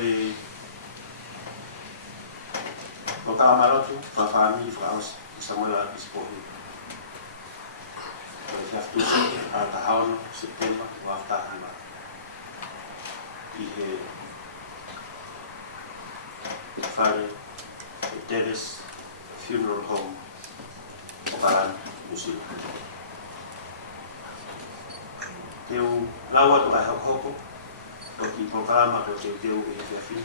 koe o kamaratu whawhami whaos i Samoa Bispohi. Koe whiaftusi a tahaono September o aftahana i he whare e Terrace Funeral Home o Karani, New Zealand. Teu laua tu ai hoko o ki programa ko teu e whiawhini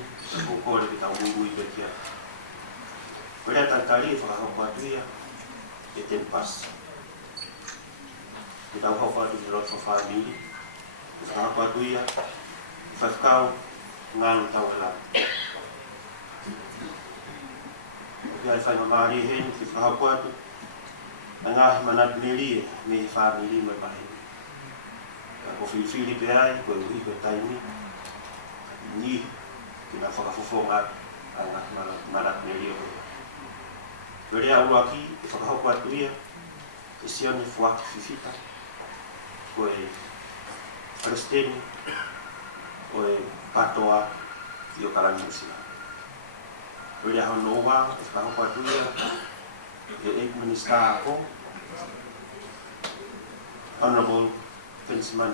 o kore ki tau mungu i bekia. Korea tantari whakahoko atuia e ten pas. Ki tau hoko atu ki roto whawhani i whakahoko atuia i whakau ngālu tau ala. Ki ai whai mamari heni ki whakahoko atu a ngahi manat melie me i whamiri mai maheni. Ko fili pe ai ko uhi pe taimi ni ki na whakafofonga a ngā marat melia ko. Koe rea ua ki e whakahoko atuia e sione fuaki fifita ko e Palestini o e patoa i o Karani Musila. Koe rea hau noa e whakahoko atuia e Minister ako Honorable Pensiman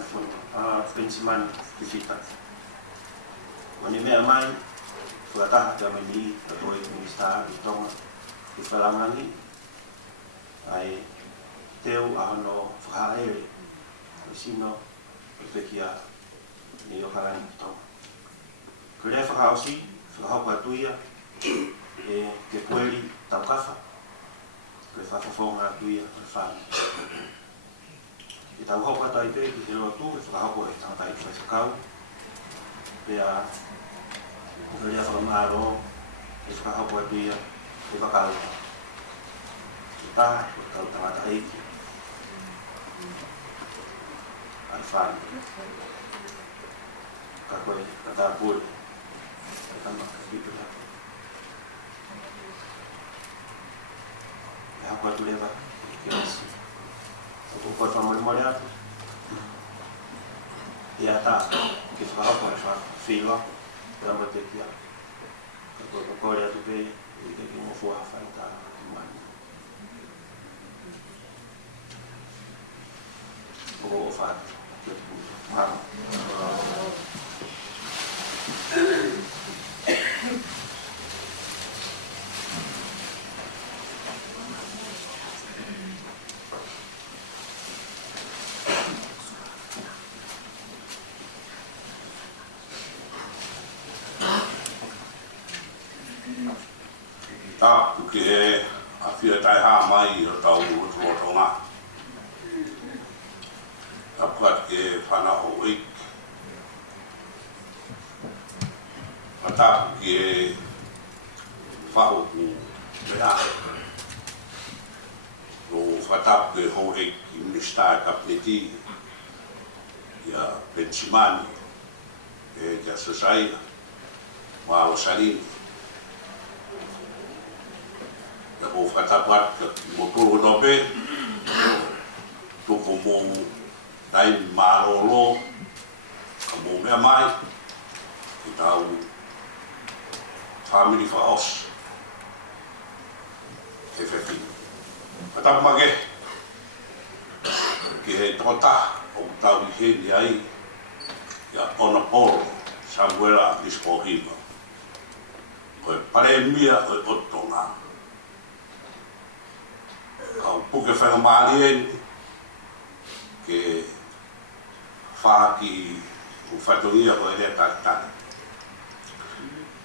Fifita. Wani mea mai, whakataha te amani a toi Minister i tonga i whalangangi ai teu ahono whakaere i sino i whekia ni o Karani i tonga. Koe rea whakaosi, whakahoko atuia e te pueri tau kawha koe whakafonga atuia o whāni. I tau hoko atai pe ki te lotu e whakahoko e tangata i whaikau. Pea rea whakamaro e whakahoko atuia e whakau. I taha e whakau tangata eiki. Ai whāni. Ka koe ka tā pūre. E kamaka bitu hako. E hako atu lewa ki rasi. O koe whamore atu, i ata ki whakahoko e whawhiwa, e ama te kia. Ka koe kore atu pe, i ke ki mofua whaita ki mani. O whātu, ki atu mama. Ta ku ke a fia tai ha mai o tau o tonga. Ta kuat ke whana o ik. Ta ku ke whaho ku mea. O whatap ke ho ik i Minister Kapneti ia Pensimani e kia Sosaia wa o Salini. Ya ko whakatapat ka motoro nope toko mō nai marolo ka mō mea mai ki tau family whaos he whewhi whatapamake ki he tota o tau i heni ai ia ona polo Samuela Bispohima koe pare mia o otonga au puke whakamari eni ke whaki u whatongia ko e rea tātari.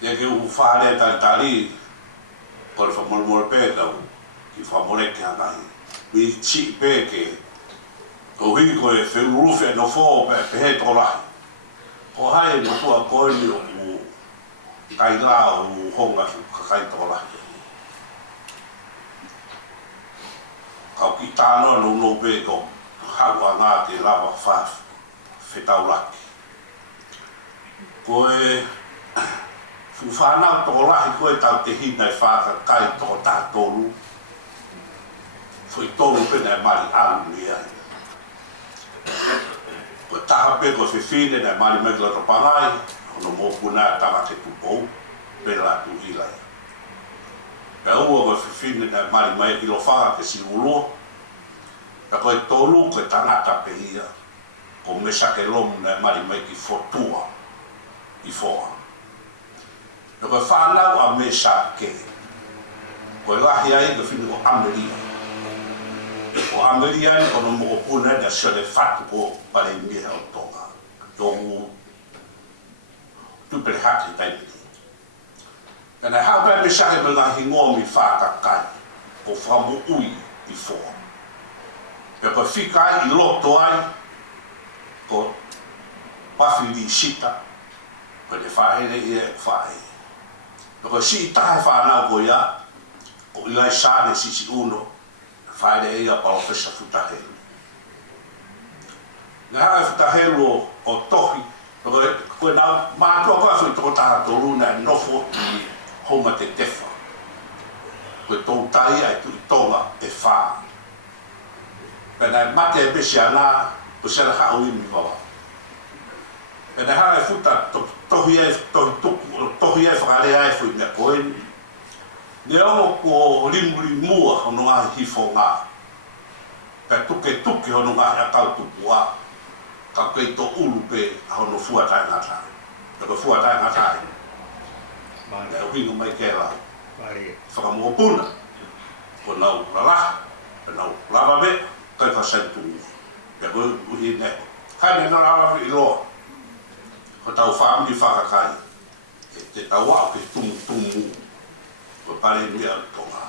Ia ke u whārea tātari ko re whamoromore pēkau ki whamore ke hangai. Mi chi pēke ko hiki ko e wheurufe no fō pehe tōrahi. Ko hai no tua koeni o ku kai la o honga kakai tōrahi. Kau ki tāno no pe ko hawa ngā te lava whetauraki. Koe whanau tō rahi koe tau te hina e whakakai tō tātolu. Whai tolu pena e mari alu ni ai. Koe taha pe ko whiwhine e mari megla rapangai, ono mo puna tama ke tupo pela tu ilai ka ua ko fifine na mari mai ki lo fa ke si ulo ka ko tolu ko tangata pe ia ko me sa ke lom na mari mai ki fotua i foa ko fa la a me sa ke ko la ai ko fini ko Ameria o Ameria ko no mo puna da se le fatu ko pare mi ha tonga tongu tu per haki tai kana ha ba me sa ke me la hingo mi fa ka kai ko fa mo ui i foa ko fika i loto ai ko pafi di sita ko le fai le e fai ko si ta fa na ko ya o ia sa le si uno fai le ia pa ofesa futa he na futa he o tohi ko na ma to ko fu to ta to luna no fo i homa te tefa ko to tai ai tu tonga e fa pena mate be siana o sela ha o mi va pena ha futa to hie fa le ai fu na ko ne o ko limu o no a hi fo nga ka tuke o no ga ka tu bua ka ke to ulu pe a no fu ata na ta ko fu ata na ta ne o vingo mai ke la fa mo puna ko na la la be kai fa sentu ya go uhi ne kai no la i lo ko tau family fa ka kai te tau a ke tum ko pare mi a tonga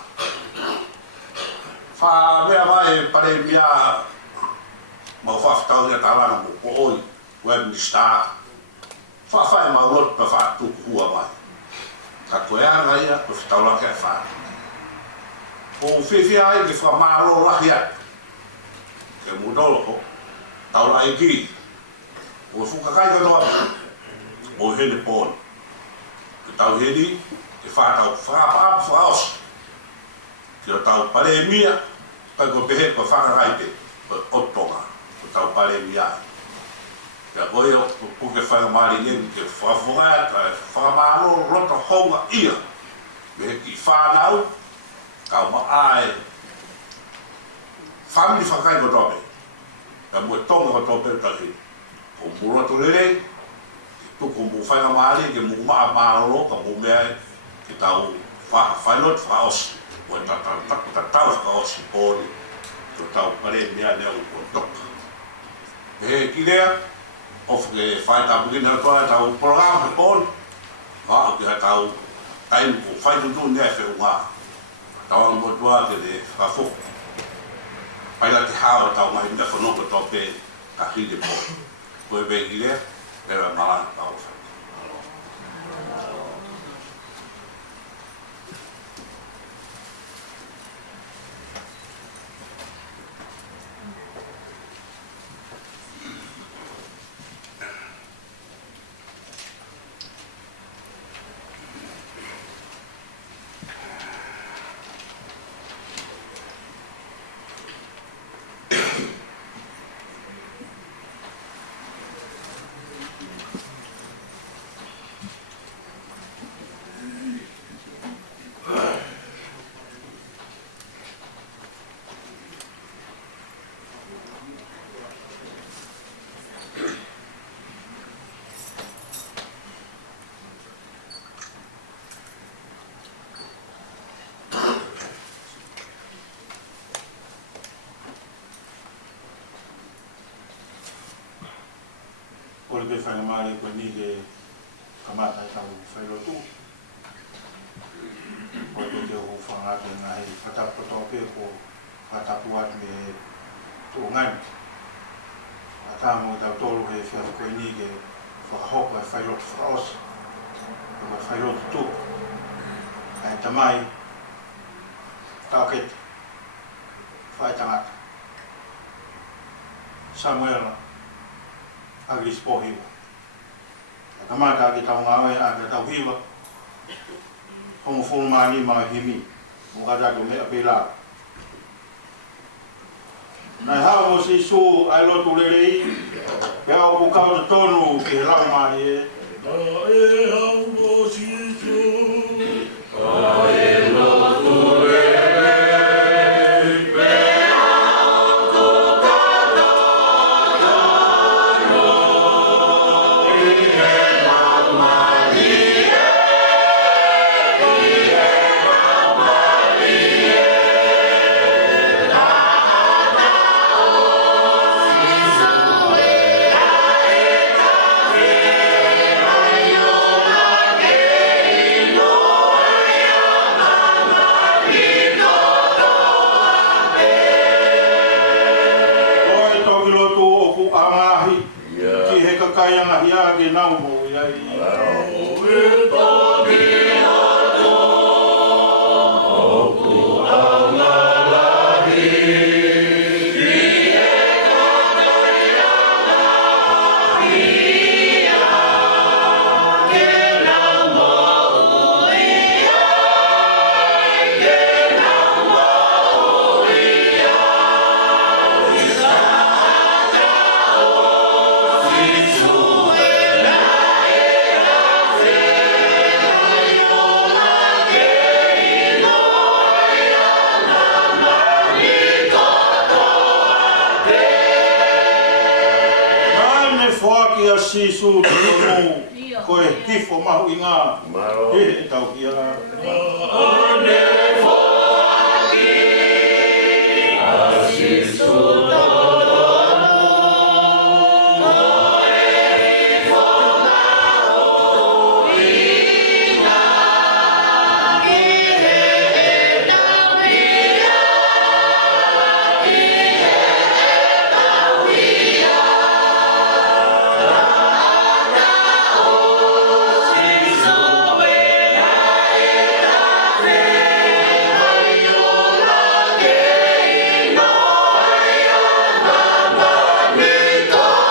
fa me vai pare mi a ma fa tau ya tala no ko oi web ni sta fa ma lot pa fa tu hua mai ka ko ya ga ya ko tau la ka fa o fi ai ke fa ma lo la ya ke mudolo ko tau la iki o fu ka kai no o hele pon ke tau heli ke fa tau fa os ke tau pare mia ka ko behe ko fa raite o tonga ko tau pare mia ya boyo ku ke fa mari ni ke fa fa malo roto honga ia me ki fa nau ka ma ai family fa kai ko tobe ka mo tonga ko tobe ta ki o muro to le tu ko mo fa na mali ke mo ma lo ka mo me ke tau fa not fa os o ta fa os po ni to tau pare mi a ne o tok e ki le of ke fa ta bu na to ta o program po a ke tau ai mo fa tu ne fe wa tau mo to a ke le fa fo pai la te hao tau mai na fono ko tope a hi de po ko be ile era mala tau fa Porque fai male ko ni ke kamata tau fai lo tu porque te o fanga ke ngai fata poto pe ko fata puat me tu ngai ata mo ta tolu he fe ko ni ke fa hok fai lo fros ko fai lo tu ai tamai ta ke fai tangat Samuel agis po hiwa. Kamata ki tau ngawe aga tau hiwa. Kung fulmani mga himi. Mukada dume apela. Nai hao mo si su ai lo tulelei. Kaya o bukao na tonu ki lau mari e. Sisu tonu koe tifo mahu inga he tau kia ane foki asisu tonu koe tifo mahu inga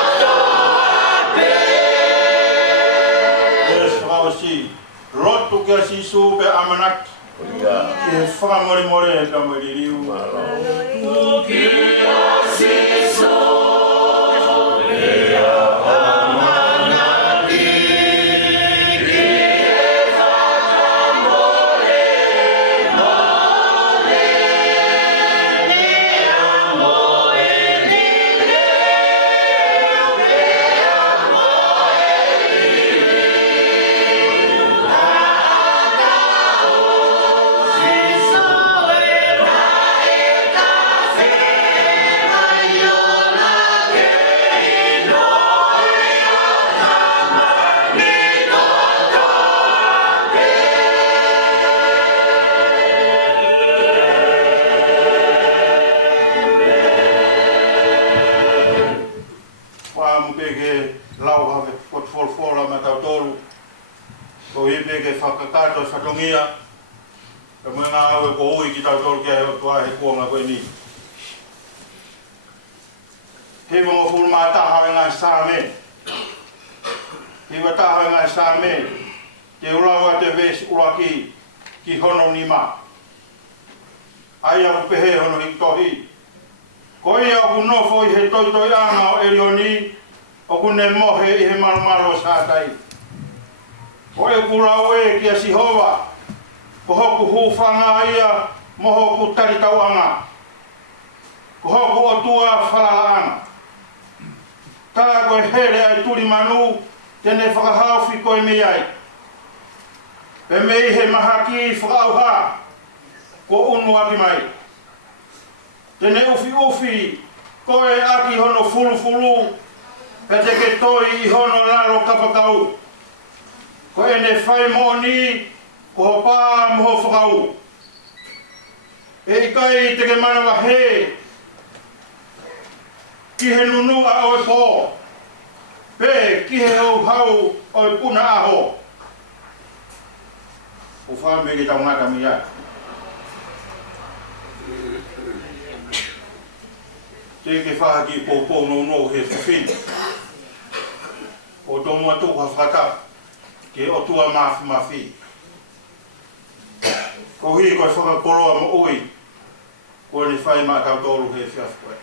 kihe tau kia Roto kia sisu pe amanak ke whakamore more ka maririu Roto kia sisu pe amanak ke whakamore more ne amoe lau have pot folfola ma tau toru ko hipe ke whakakato whatongia ka mga awe ko ui ki tau toru kia heo tua he kuonga koe ni he mga fulma taha e ngai sāme he wa taha e ngai sāme te urawa te ves uraki ki hono ni ma ai au pehe hono i tohi ko ia ku nofo i he toi anga o erioni o kune mohe i he marumaro sātai. O e kuraue ki a Sihova, ko hoku hūwhanga ia moho ku taritauanga, ko hoku o tua whalalaanga. Tā koe here ai turi manu, tene whakahauwhi koe me ai. Pe mei he mahaki whakauha, ko unu aki mai. Tene ufi, koe aki hono fulu, pe te ke toi i hono lalo kapakau. Ko ene whai moni, ko hopa moho whakau. E i kai te ke manawa he, ki he nunua o e pō. Pe ki he hau o e puna aho. O wha me ki tau ngata mi ai. Te ke whaha ki pōpō no he whawhini. O tō mua tō whawhata, ke o tua mawhi. Ko hi koe whakakoroa mo oi, koe ni whai mā tau tōru he whiawhi koe.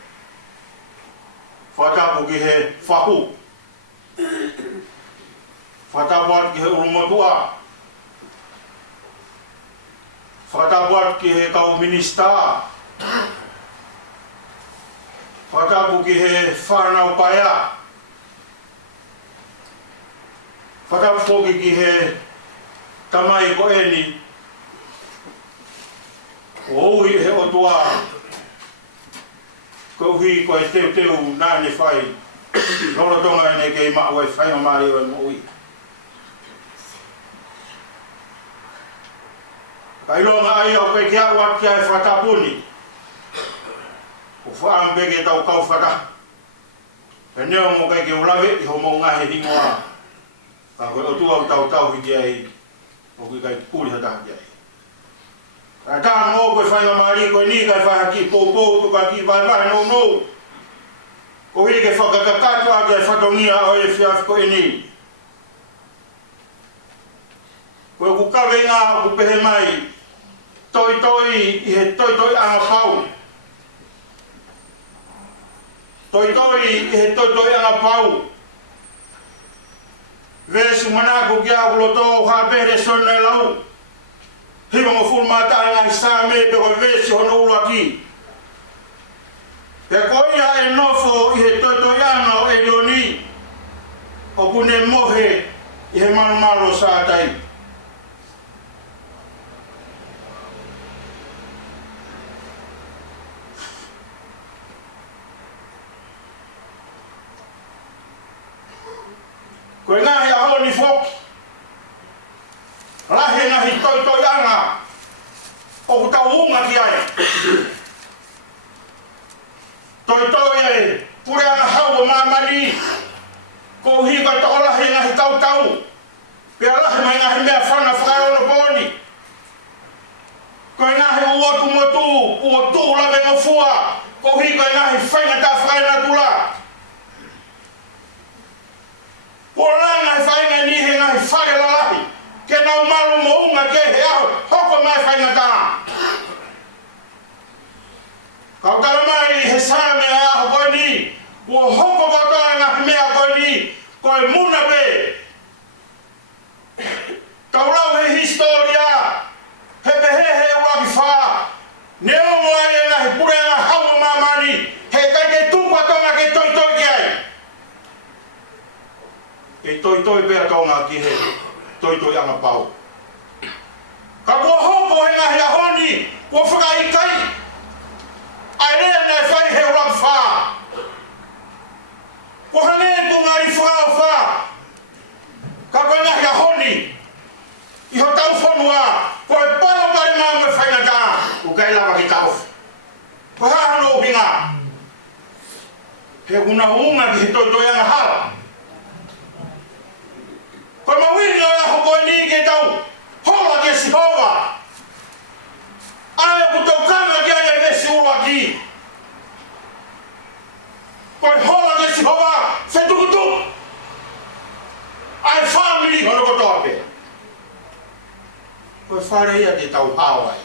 Whatapu ki he whahu. whatapuat ki he urumotua. Whatapuat ki he kau minista. Whatapu ki he whanau paia. Whatapu ki he tamai ko eni. O he otua. Ko hui ko e teu nāne whai. Rono tonga ne kei maa wai whai o maari o mo ui. Kai longa ai au pe kia wat kia e whatapuni. O whaampe ke tau kau whata. E neo mo kai ke ulawe i ho mo ngahe hingoa. Ka koe o tua tau hiki ai. O kui kai pūri hata hiki ai. Ka tāna ngō koe whai o maari koe ni kai whahaki pōpō tu ka ki vai vai no. Ko hei ke whakakakatu a ke whatongia o e whiawhi ko e ni. Koe ku kawe ngā ku pehe mai. Toi i he toi anga pau. Toi i he toi anga pau. Vesu manako kia kuloto ha pere sonne lau. Hiwa mo fulmata anga hisame pe koe vesu hono ulaki. Pe koia e nofo i he toi anga o e leoni. O kune mohe i he malo sātai. Koe ngahi a honi foki. Lahe ngahi toi anga. O ku tau unga ki ai. Toi e pure anga hau o mamani. Ko hiwa to lahe ngahi tau. Pea lahe mai ngahi mea whana whakaona poni. Koe ngahi uotu motu. Uotu lawe ngafua. Ko hiwa ngahi whainga ta whakaina tula. Polanga e whainga ni he ngahi whare lalahi. Ke nau malu mo unga ke he aho. Hoko mai whainga tā. Kau tala mai he sāme a aho koe ni. Ua hoko kotoa ngahi mea koe ni. Koe muna pe. Kau lau he historia. He pehe waki wha. Neo moa e ngahi pure anga hauma mamani. He kai ke tūkwa tonga ke toi ki ai. E toi pea tonga ki he toi anga pau. Ka kua hoko he ngahi a honi, kua whakai kai. Ai rea nei whai he wak wha. Kua hane ku ngari whakao wha. Ka kua ngahi a honi, i ho tau whanua, kua e paro pari maa me whainga tā. Ukai lava ki tau. Kua hahano hinga. He kuna hunga ki he toi anga hala. Koe mawinga e aho koe ni ke tau hola ke sihowa. Ae ku tau kanga ki aia vesi ua ki. Koe hola ke sihowa whetukutu. Ae family hono kotoa pe. Koe whare ia te tau hawai.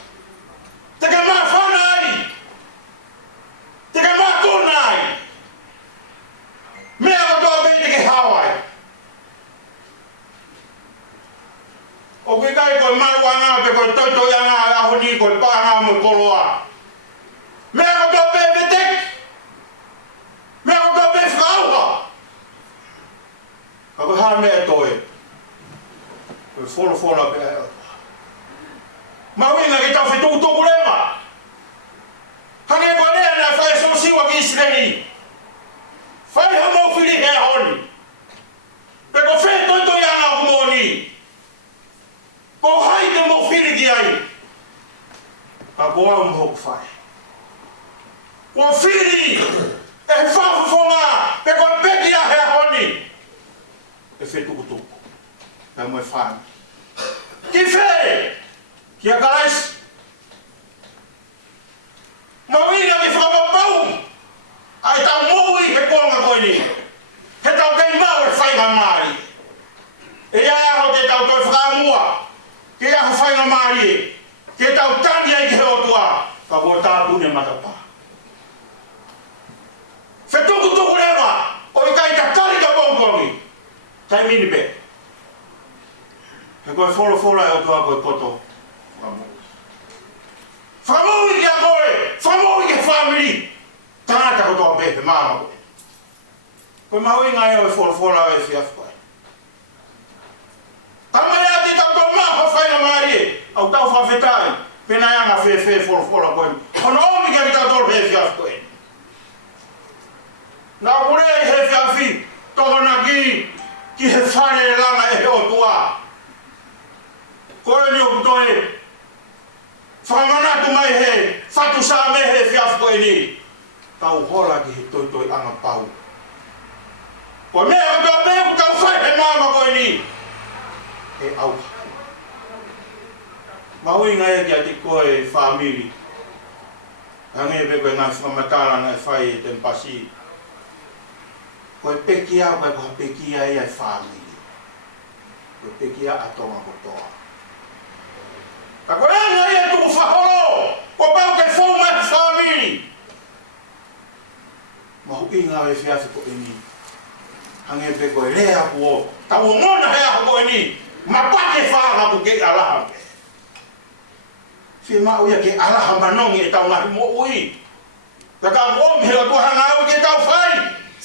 Teke maa whana ai. Teke maa kona ai. Mea kotoa pe teke hawai. O ke kai koe maru anga pe koe toi anga aho ni koe pānga mo koloa. Mea koto pe vetek. Mea koto pe whakauha. Ka koe haa mea toe. Koe whola pe ai otoa. Mawinga ki tau whetukutuku lewa. Hane koe rea nā whae so siwa ki Israeli. Whae hamo whiri he honi. Pe ko whe toi anga kumoni. Ko hai te mo whiri ki ai. Ka koa mhoku whai. Ko whiri e whawhawhonga pe koe peki a hea honi. E whetukutuku. Ka moe whani. Ki whe! Ki a kalaisi. Mawina ki whakapapau. Ai tau moui he konga koe ni. He tau kei mau e whainga maari. E aho te tau toi whakamua. Ke aho whainga maari e. Ke tau tangi ai ki he otua. Ka kua tāpune matapa. Whetukutuku rewa. O i kai ta kari ka pongkongi. Tai mini pe. He koe wholo e o toa koe poto. Whamui kia koe! Whamui kia family! Tāngata ko toa pepe māma koe. Koe maui ngai o e wholo e whiaf koe. Tamalea te tau tau maa pa whaina maari e. Au tau whawhetai. Pena yanga whe wholo koe. Ono omi kia ki tau tau he whiaf koe. Nā kure e he whiafi. Tokona ki he whare langa e he o tua. Koe ni o kutoe. Whamanatu mai he. Whatu saa me he whiaf koe ni. Tau hola ki he toi anga pau. Koe mea katoa mea ku tau whai he māma koe ni. E au. Maui ngai kia te koe whamiri. Hange pe koe ngai whamatāna ngai whai e te mpasi. Koe pekia koe koe pekia e ai whamiri. Koe pekia atonga kotoa. Ka koe ngai e tuku whahoro. Koe pau ke whau mai whamiri. Mahu inga e whiafi ko eni. Hange pe koe rea kuo. Tau ngona hea ko eni. Mapake whaanga ku ke alaha. Whia mau ia ke alaha manongi e tau ngahi mo ui. Taka om heo tuhanga au ke tau whai.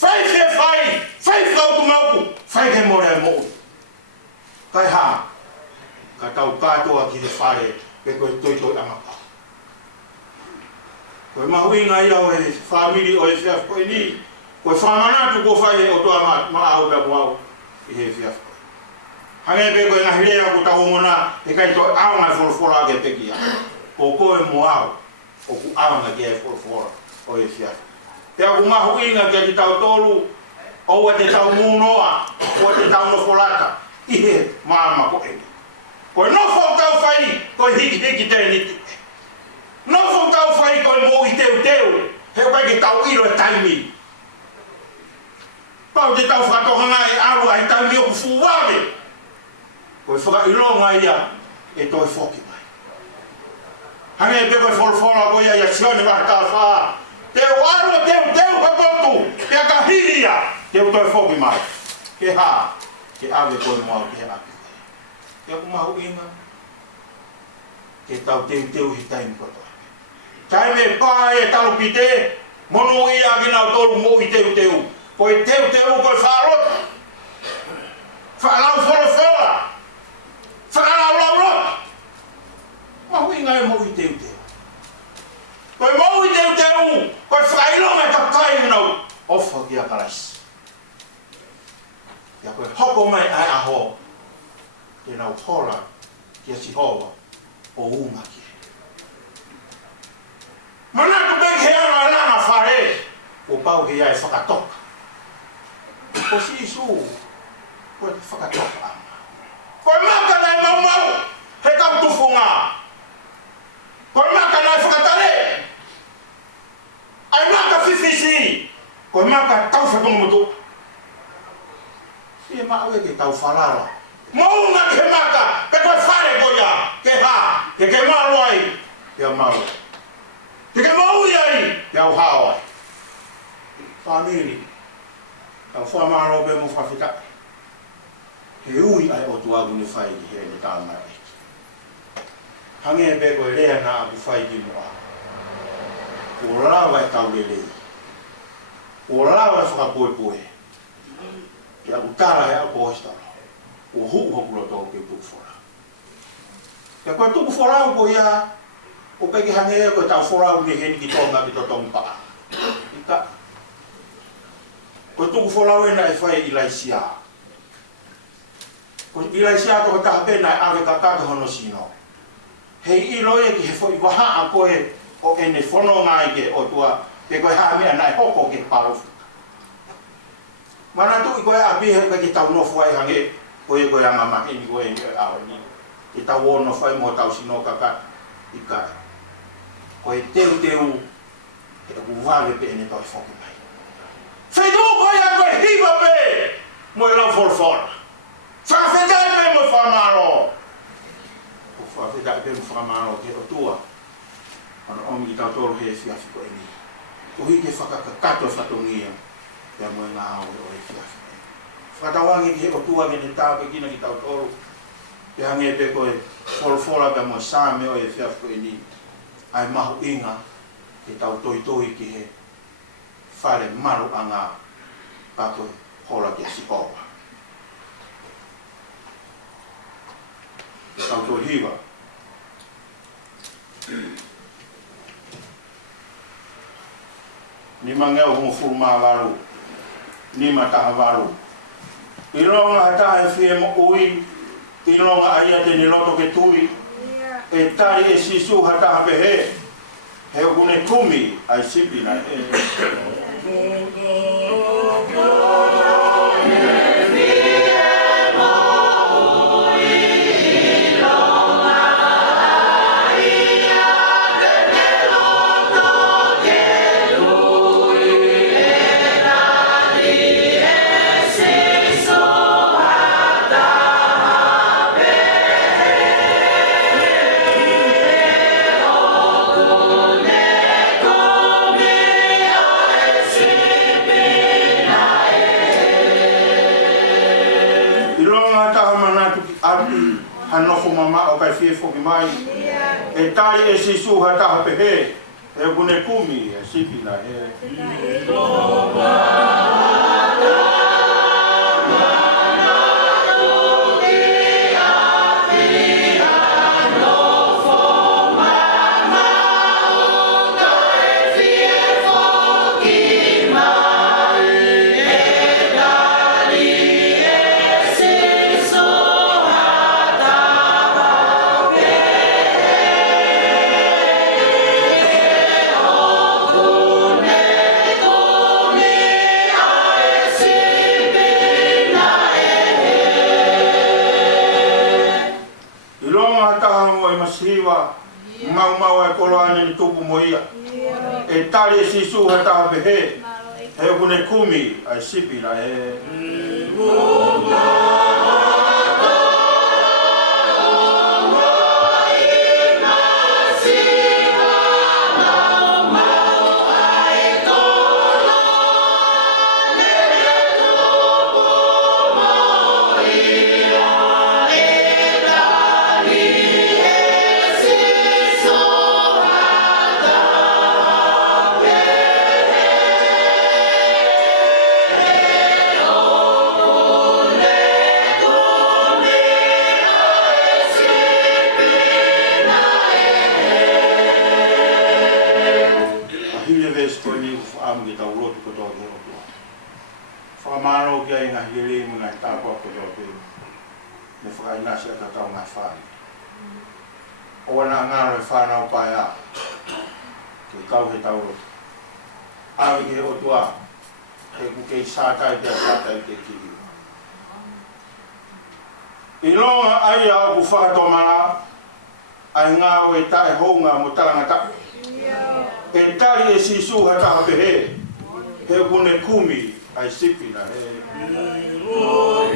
Whai whia whai. Whai whau tu mauku. Whai ke more mo ui. Kai ha. Ka tau katoa ki he whare. Ke koe toi amapa. Koe mahu inga ia o e whamiri o e whiaf koe ni. Koe whamanatu ko whai o toa ma au pe muau. I he whiaf koe. Hange pe koe ngahi rea ku tau ngona. E kai toi au ngai whorofora ke pekia. Ko koe mo au. O ku au ngai ke whorofora. O e whiaf. Te aku mahu inga kia ki tau tolu. O te tau munoa. O te tau nofolata. I he maama ko eni. Koe nofo tau whai. Koe hiki tēniti. Nofo tau whai koe mo i teu. He koe ki tau iro e taimi. Pau te tau whatohanga e aru ai taimi o ku fuwawe. Koe whakailonga ia e toi whoki mai. Hange e pe koe wholwhola koe ia sione wahata whaa. Teu aru teu papotu. Te akahiri ia. Teu toi whoki mai. Ke ha. Ke awe koe moa ke he aki. Te aku mahu inga. Ke tau teu hi taimi kotoa. Taime paa e talu ki te. Monu ia ki nau tolu mo i teu. Koe teu koe whaarota. Whaalau whola. Whakalau. Mahu inga e mau i teu. Koe mau i teu. Koe whakailonga e kakai nau. Ofa ki a karais. Ia koe hoko mai ai aho. Te nau hola ki a sihowa o unga ki. Manatu beki he ana lana whare. O pau ki ai whakatoka. Ko si isu. Koe te whakatoka ama. Koe maka nai mau. He kau tufunga. Koe maka nai whakatare. Ai maka fifisi. Koe maka tau whapunga mutu. Si e mau e ke tau whalara. Maunga ke maka. Pe koe whare koia. Ke ha. Ke maru ai. Ke maru. Ke mau iai. Ke au hao ai. Whamiri. Tau whamaro be mo whawhita. He ui ai o tuagu ni whai ki he ni tāma e. Hange e pe koe rea nā apu whai ki mua. O rawa e tau lelei. O rawa e whakapoe. Ki aku tara e aku ostara. O hukura tau ke tuku whora. Kia koe tuku whora ko ia. O peki hange e koe tau whora ni heni ki tonga ki totongi paa. Ika. Koe tuku whora wena e whai ilaisia. Koe ilaisia toko taha pena e awe kakaka hono sino. Hei iloe ki he whai wahaa koe o ene whono ngai ke o tua. Ke koe haa mea nai hoko ke parofu. Mana tu i koe api he koe ki tau nofu ai hange. Koe koe anga mahini koe ni awe ni. Ki tau ono whai mo tau sino kaka ika. Koe teu. Ke aku wale pe ene toi whoki mai. Whetu koe a koe hiwa pe. Mo e lau wholwhora. Whawhetai pe mo whamaro. O whawhetai pe mo whamaro ke o tua. Ano omi ki tau tolu he whiafi koe ni. Ko hi ke whakakato whatongia. Pea mo e ngā aue o he whiafi. Whatawangi ki he o tua ke ne tāpe kina ki tau tolu. Pe hange pe koe fora pe mo sa me o e fia ko ni. Ai mahu inga ke tau toi ki he whare maru anga pa koe hora ke si opa. Ke tau toi hiwa. Ni mangeo mo furma waru. Ni mataha waru. Ilonga hata e fie mo ui. Ilonga aia te ni loto ke tui. E tari e sisu hata hape he. He hune kumi ai sipi na e. Hanofo mama o kai fie foki mai. E tari e sisu hata hape he. E gune kumi e sipi na he. Mau e koloane ni tupu moia. E tari e sisu hata hape he. He kune kumi ai sipi na he. Whamaro kia inga hiri muna i tāpua ko reo te me whakainasi a tatau ngai whāni. Oa nā ngāro e whānau pai a ke kau he tau roto. Awi ke otua he kukei sātai pia sātai te kiri. I longa ai au ku whakatomara ai ngā oe tae hounga mo tarangata. E tari e sisu hata hape he. He kune kumi ai sipi na he. Oh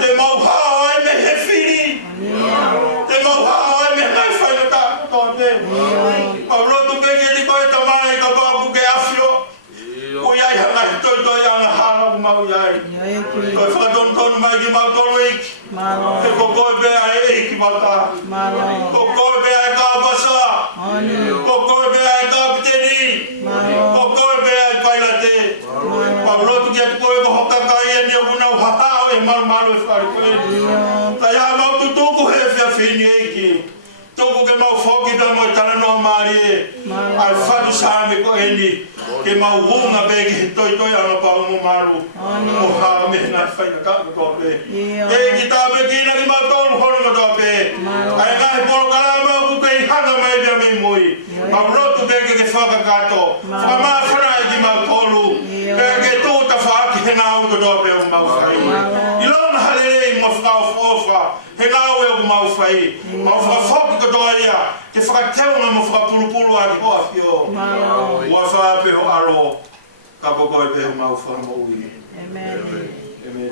Te mau hao ai me he whiri. Te mau hao ai me ngai whai mautolo iki. Te kokoe bea e iki mauta. Kokoe bea e ka basa. Kokoe bea e ka piteni. Kokoe bea e kailate. Paulotu kia te koe ko hokakai e ni o kuna uhatao e malu e whare koe. Ta ia mautu tuku he fia fini eiki. Tuku ke mau whoki ta mo e tala noa maari e. Ai whatu saame ko eni. Ke mau wunga be ke toi anga pa umu maru. O haa me ngai whaina ka toa pe. E ki tā pe kina ki mau tonu hono toa pe. Ai ngai polo kala mau kuke i hanga mai bia me mui. Mau rotu be ke whakakato. Whamaa whana e ki mau tolu. Be ke tūta whaaki he ngā uko toa pe o mau whai. I lona halere i mo whakao whofa. He ngā ue o mau whai. Mau whakawhoki ko toa ia. Ke whakateunga mo whakapulupulu a ki hoa whio. Ua whape ho aro. Ka kokoe pe ho mau whamaui. Amen. Amen.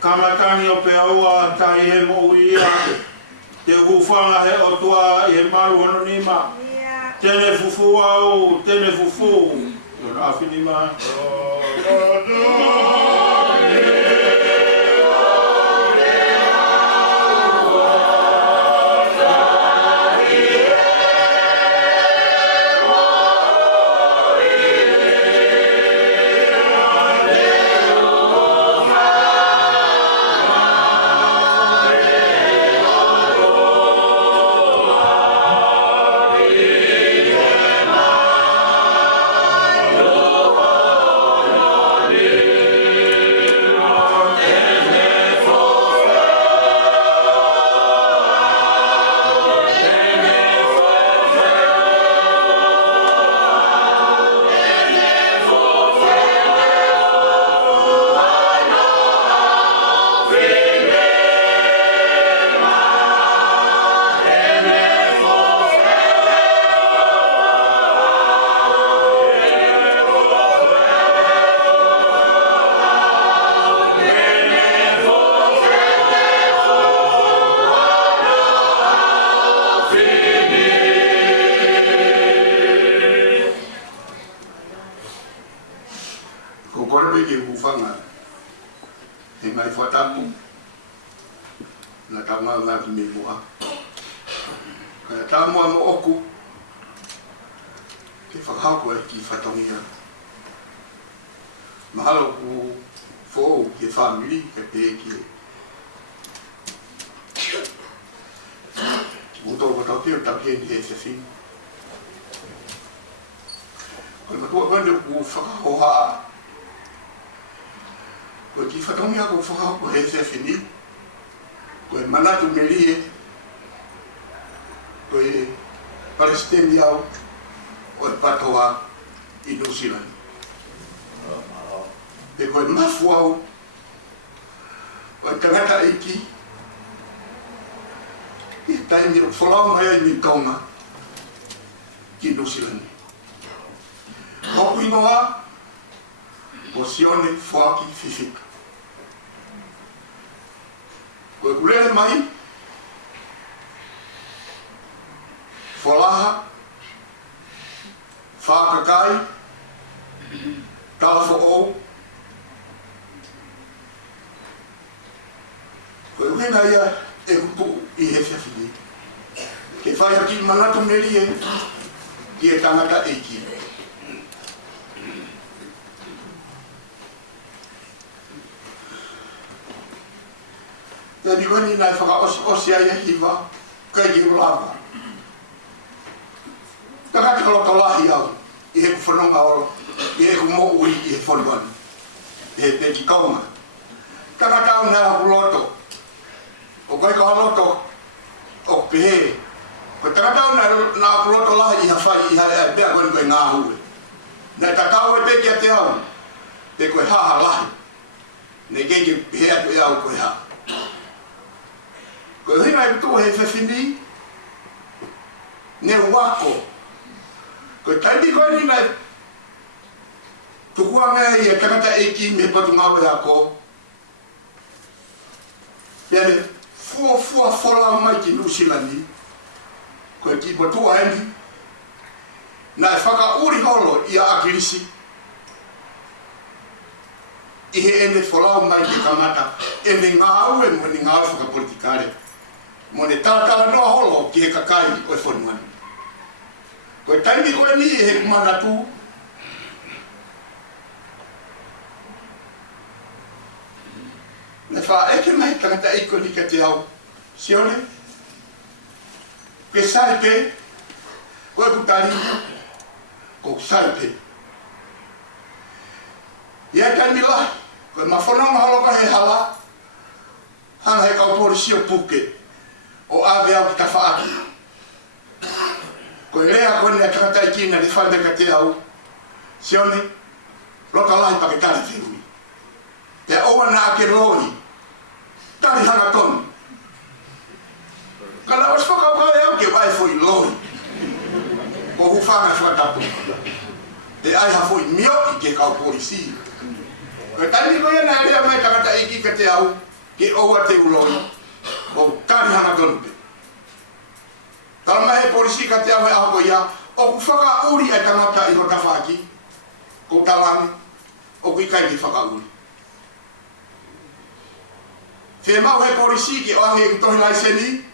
Kamatani o pe aua tai he mo ia. Te hufanga he o tua i he maru hono nima. Tene fufu au, tene fufu. Yona afi nima. Quando o whakahoha, ko ki whatongi ako whakaho ko he whini, ko e manatu melie, ko e Palestini au, o e patoa I New Zealand. E ko e mafu au, o e tangata iki, I taimi o whalau mai ai ni tonga ki New Zealand. Hoku ingoa, o sione fuaki fifika. Ko e kulele mai, whalaha, whakakai, talafo o, ko e uhenga ia e kupu I he whiawhini. Ke whai haki manatu meri e, ki e tangata eiki. Ia ni wani nai whakaosi ai hiwa, kai ki ulava. Taka te loto lahi au, I he kuwhanonga olo, I he kumo ui I he whoniwani. I he te ki kaunga. Taka tau nai haku loto, o koi ka loto, o pehe. Ko taka tau nai haku loto lahi I ha whai I ha bea koe koe ngā hue. Nai ta tau e te kia te au, te koe haha lahi. Ne keiki pehe atu e au koe ha. Ko hina I tu he whiwhini, ne wako. Ko taimi koe ni nai tukuanga I e tangata eiki me patu ngau e ako. Pene, fua whola mai ki New Zealand, ko e ki potua eni, na e whaka uri holo I a akirisi, I he ene whola mai ki kamata, e me ngā au e mo ni ngā au whakapolitikare. Mo ne tātala noa holo ki he kakai o e whonuani. Ko e taimi koe ni he kumanatu, ne wha eke mai tangata eiko ni ka te au. Sione, ke saipe, koe kutari, ko saipe. Ia taimi lahi, koe mawhanonga haloka he hala, hana he kaupori sio puke. O ave au ki ta whaaki. Ko e rea koe nea tangata I kina ni whande ka te au. Sione, loka lahi pake tari whirui. Te oa na ake lori, tari hanga tonu. Kana was whakau e au ke wai fwoi lori. Ko hufanga whakatapu. Te ai ha fwoi mio I ke kau polisi. Ko tani koe na rea mai tangata I ki ka te au, ke oa te ulori. O tari hanga tonu pe. Tala mai he polisi ka te au e aho ia, o ku whaka uri e tangata I ho tawhaki, ko talangi, o ku I kai ki whaka uri. Whe mau he polisi ki o ange I tohi lai seni,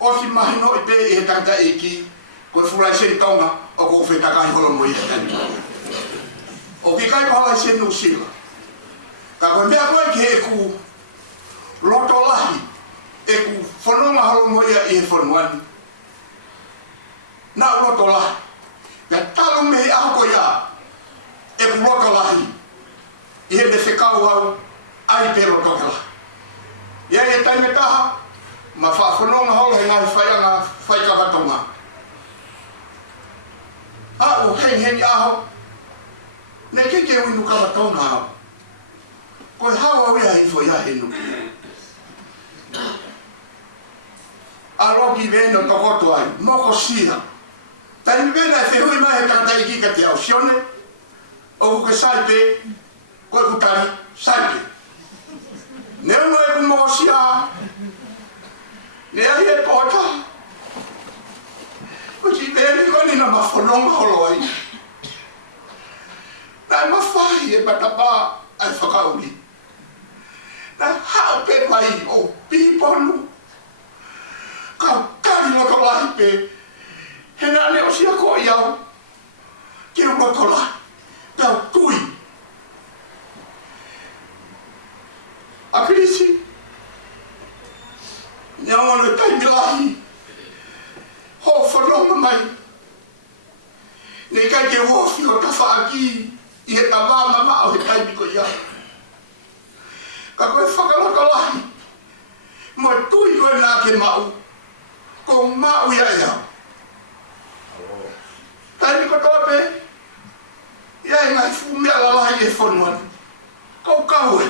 o si mahino I pe I he tangata eiki, ko e furai seni taunga, o ko whe takai holo mo I he tani. O ki kai ko halai seni usila. Ka koe mea koe ki he ku loto lahi, e ku whanonga halo mo ia I he whanuani. Nā loto lahi, ia talo me he aho ko ia, e ku loto lahi, I he ne whekau au, ai pe loto ke lahi. Ia e taime taha, ma whanonga halo he ngāhi whaianga whaika watonga. A o heng aho, ne keke winu ka watonga au. Koe hawa wea I fo ia he nuki. Aloki veno tokoto ai, moko sia. Taimi vena e whihui mai he tangata I ki ka te au sione, o kuke saipe, koe kutari, saipe. Ne ono e ku moko sia, ne ai e pota. Ko ti veni ko ni na mawhanonga holo ai. Na mawhahi e matapa ai whakauri. Na hao pe mai o piponu. Ka kari loto lahi pe, he nā leo sia ko iau, ki o loto lahi, pēo tui. A krisi, ni awana taimi lahi, ho whanonga mai, ne e kai ke wofi o ta whaaki i he ta mama o he taimi ko ia. Ka koe whakalakalahi, mo tui koe nā ke mau, ko mau ia ia. Taimi ko toa pe, ia e ngai fu mea lalahi e whonuani, ko kaue.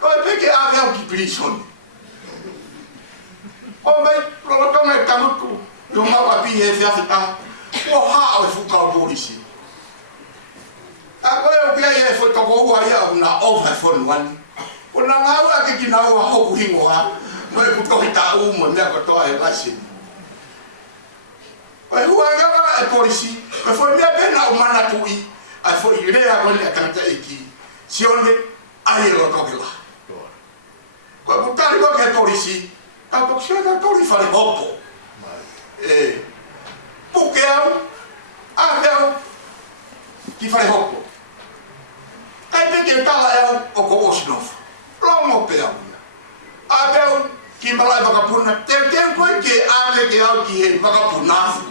Koe peke ave au ki prison. O mai, lolotonga e tamutu, yo mau api e whiawhita, o hao e whukau polisi. A koe o pia ia e whaitoko ua ia o na ofa e whonuani. O na ngau a ke kina ua hoku hingo ha, mo e kutohi ta umo mea kotoa e lasini. Koe hua ngawa e polisi, koe fwoi mea pena o mana tui, a fwoi rea kone a tangata e ki, sione, ai e lotoke la. Koe putari koke e polisi, ka toksia ka tori whare hopo. Puke au, ake au, ki whare hopo. Kai peke tala e au o ko osinofu. Longo pe au ia. Ake au, ki malai wakapuna, te koe ke ame ke au ki he wakapuna.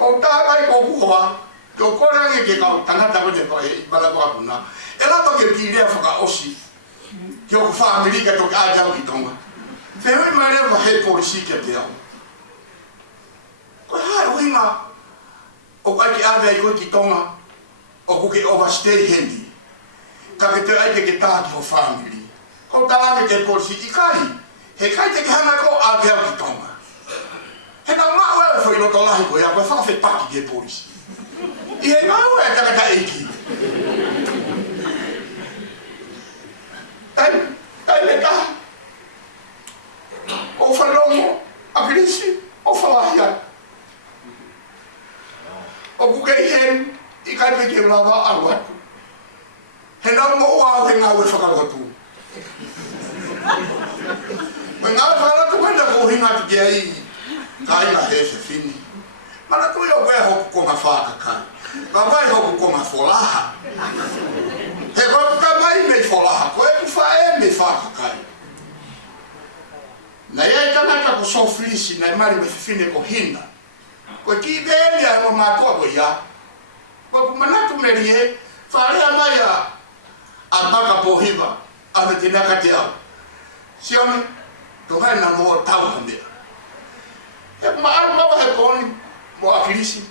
O tākai ko kuhoa, ko korange ke kau tangata koe ko e malai wakapuna. E lapa ke ki rea whaka osi, ki o ku whaamiri ka toke ake au ki tonga. Te hui mai rewa he polisi kia te au. Koe hae uinga, o kai ki ave ai koe ki tonga, o kuke overstay hendi. Ka ke te aike ke tāki ho whaamiri. Ko tāke ke polisi i kai, he kai te ki hana ko ave au ki tonga. He ka mau e whai roto lahi koe a koe whawhi paki ke polisi. I he mau e takata eiki. Tai me taha. O whanongo, a krisi, o whawahia. O kukei hen, i kai peke lawa aru atu. He nau mo au he ngau e whakarotu. Koe ngau e whakarotu wenda ko hinga tu kia i kai la he se fini. Mana tui o koe hoku ko ma whakakai. Ka vai hoku ko ma wholaha. He koe ka mai mei wholaha, koe ku whae me whakakai. Na ia i tanaka ko soflisi na mari me fine ko hina. Ko ki veni a mo matua ko ia. Ko ku manatu merie, wharea mai a baka po hiva, a me tinaka te au. Sione, to hai na mo tau handea. He maaru mawa he koni, mo a kirisi,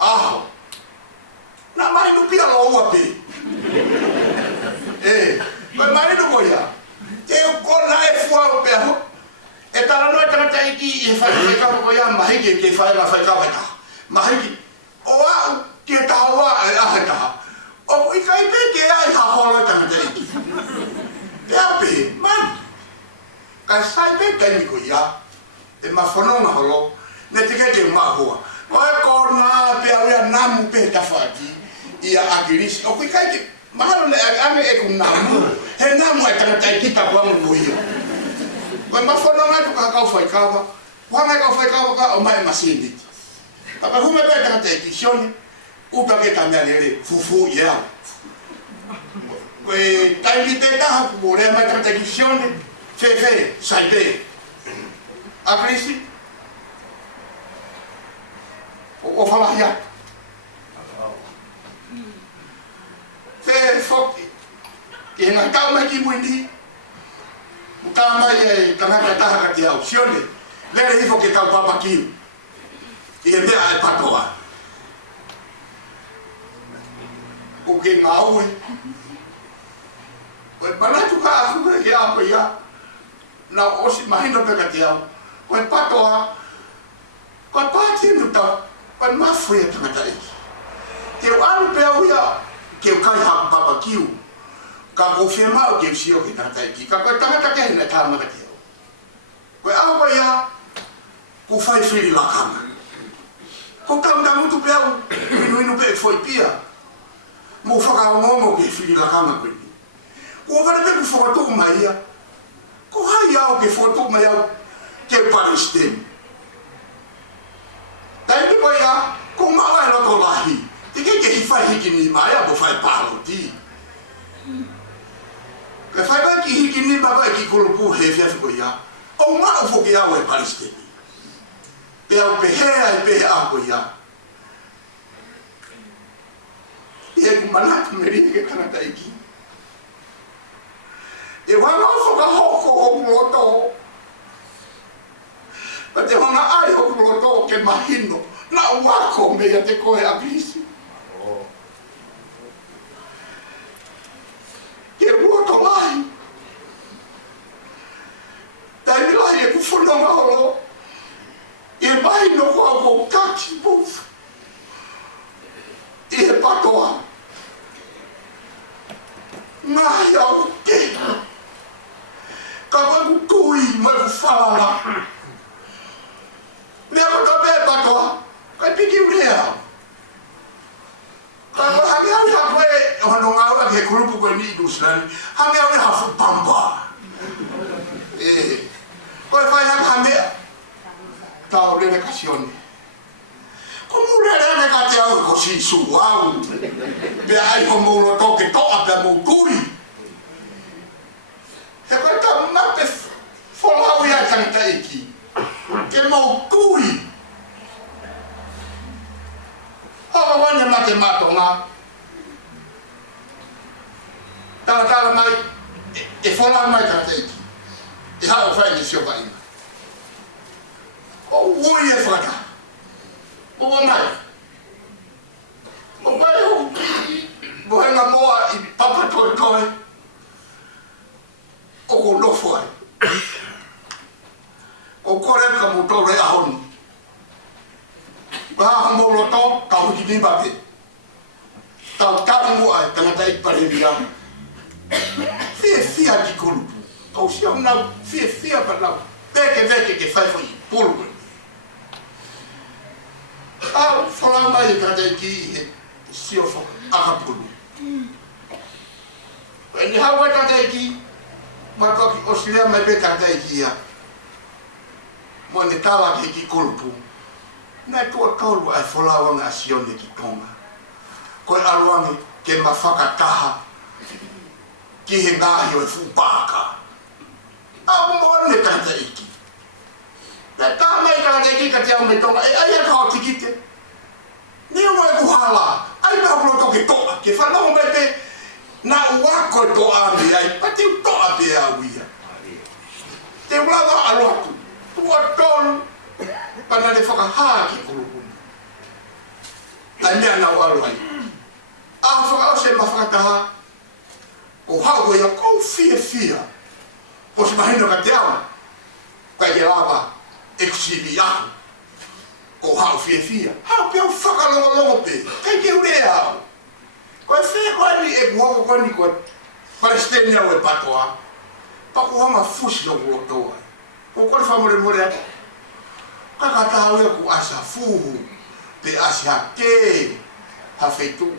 aho. Na mai nu pia lo ua pe. Ko mai nu ko ia. Te o kona e fuau pe aho. E tala noe tangata iki i whai kawa ko ia mahiki ke whai ma whai kawa taha. Mahiki, o au ke tawa e ahe taha. O i kai pe ke ai ha holo tangata iki. E ape, man. Kai sai pe kaimi ko ia, e ma whanonga holo, ne te keke mahua. O e kona pe au ia namu pe tawhaki, ia akirisi. O i kai ke, mahalo le ame e ku namu. He namu e tangata iki tapuangu mo ia. Koe mawhanonga tu ka kau whai kawa, whangai kau whai kawa ka o mai masiniti. Papa hume pe tangata e kisione, uta ke ta mea lere, fufu i au. Koe taimi te taha ku rea mai tangata e kisione, fe, sai pe. A krisi? O whalahi atu. Fe whoki, ki henga tau mai ki muindi, Muka mai e tangata taha ka te au. Sione, lere hifo ke kau papa kiu. I e mea e patoa. O ke ngau e. Koe manatu ka ahuka i a koe ia. Na osi mahino pe ka te au. Koe patoa. Koe pāti enu tau. Koe mafu e tangata eki. Te o alu pe au ia. Ke o kai haku papa kiu. Ka ko firma o ke sio ke tangata iki. Ka koe tangata ke hina tāma ka te au. Koe au koe ia, ko whai whiri la kama. Ko tau mutu pe au, inu pe foi pia. Mo whakaongongo ke whiri la kama koe ni. Ko whare pe ku whakatoku mai ia. Ko hai au ke whakatoku mai au, ke paristemi. Taimi koe ia, ko mawa e loko lahi. Te ke hi whai hiki ni mai a mo whai pālo ti. Ke whai bai ki hiki ni mawa e ki kulupu he whiawhi ko ia, o mao fo ki au e paristemi. Pe au pehea e pehe au ko ia. e kumanatu meri ke tangata iki. E wanga o whakahoko o muloto. Pa te hona ai o muloto ke mahino. Na wako mea te koe a pisi. Ke muloto lai. Tai mi lai e kufunonga holo. E mahino koa ko kaki bufu. E he patoa. Ngai au te. Ka waku kui mai ku whalala. Mea koto me patoa. Kai piki urea. Ka ko hangi au ha koe hono ngau ke kurupu koe ni dusnani. Hangi au ha fu pamba. Koe whai hanga mea. Tau lene kasione. Ko mulere ka te au ko sisu au. Pe ai ko mulo toke toa pe mo tui. He koe ta mate folau ia tangita iki. Ke mo tui. Haka wane mate matonga. Tala mai e folau mai tangita iki. E hao whai ni sio vaina. O wui e whaka. Mo mai. Mo mai ho. Mo henga moa I papa toi toi. O ko nofo ai. O kore ka mo tore ahoni. Ba mo loto ka ho ki ba pe. Ta mo ai tangata I pare bia. Fia ki kolu. Au si na fia pa na. Veke ke fai foi pulgo. Ah, falar mais de cada aqui, se eu for acapulho. Ele já vai cada aqui, mas o auxiliar mais bem cada aqui já. Monetava aqui corpo. Não é tua colo a falar uma ação de que toma. Coi aluane que ma faca taha, que rengaio é fupaca. Ah, monetava cada aqui. Ta mai ka te ka te au me tonga e ai ka o tikite ni o e kuhala ai pa pro to ke to ke fa no me te na wa ko to a mi ai pa te to a te a wia te wala a lo tu o ton pa na le foka ha ki ku ai me na wa lo ai a foka o se ma foka ta o ha go ya ko fia o se mahino ka te au ka ke lava exiliado ko hau fia hau pe whakalongo pe kai ke urea ko fe ko ni e buho ko ni ko palestina o patoa pa ko hama fusi lo toa ko ko fa more ka ka ta o ku asa fu pe asia ke ha feito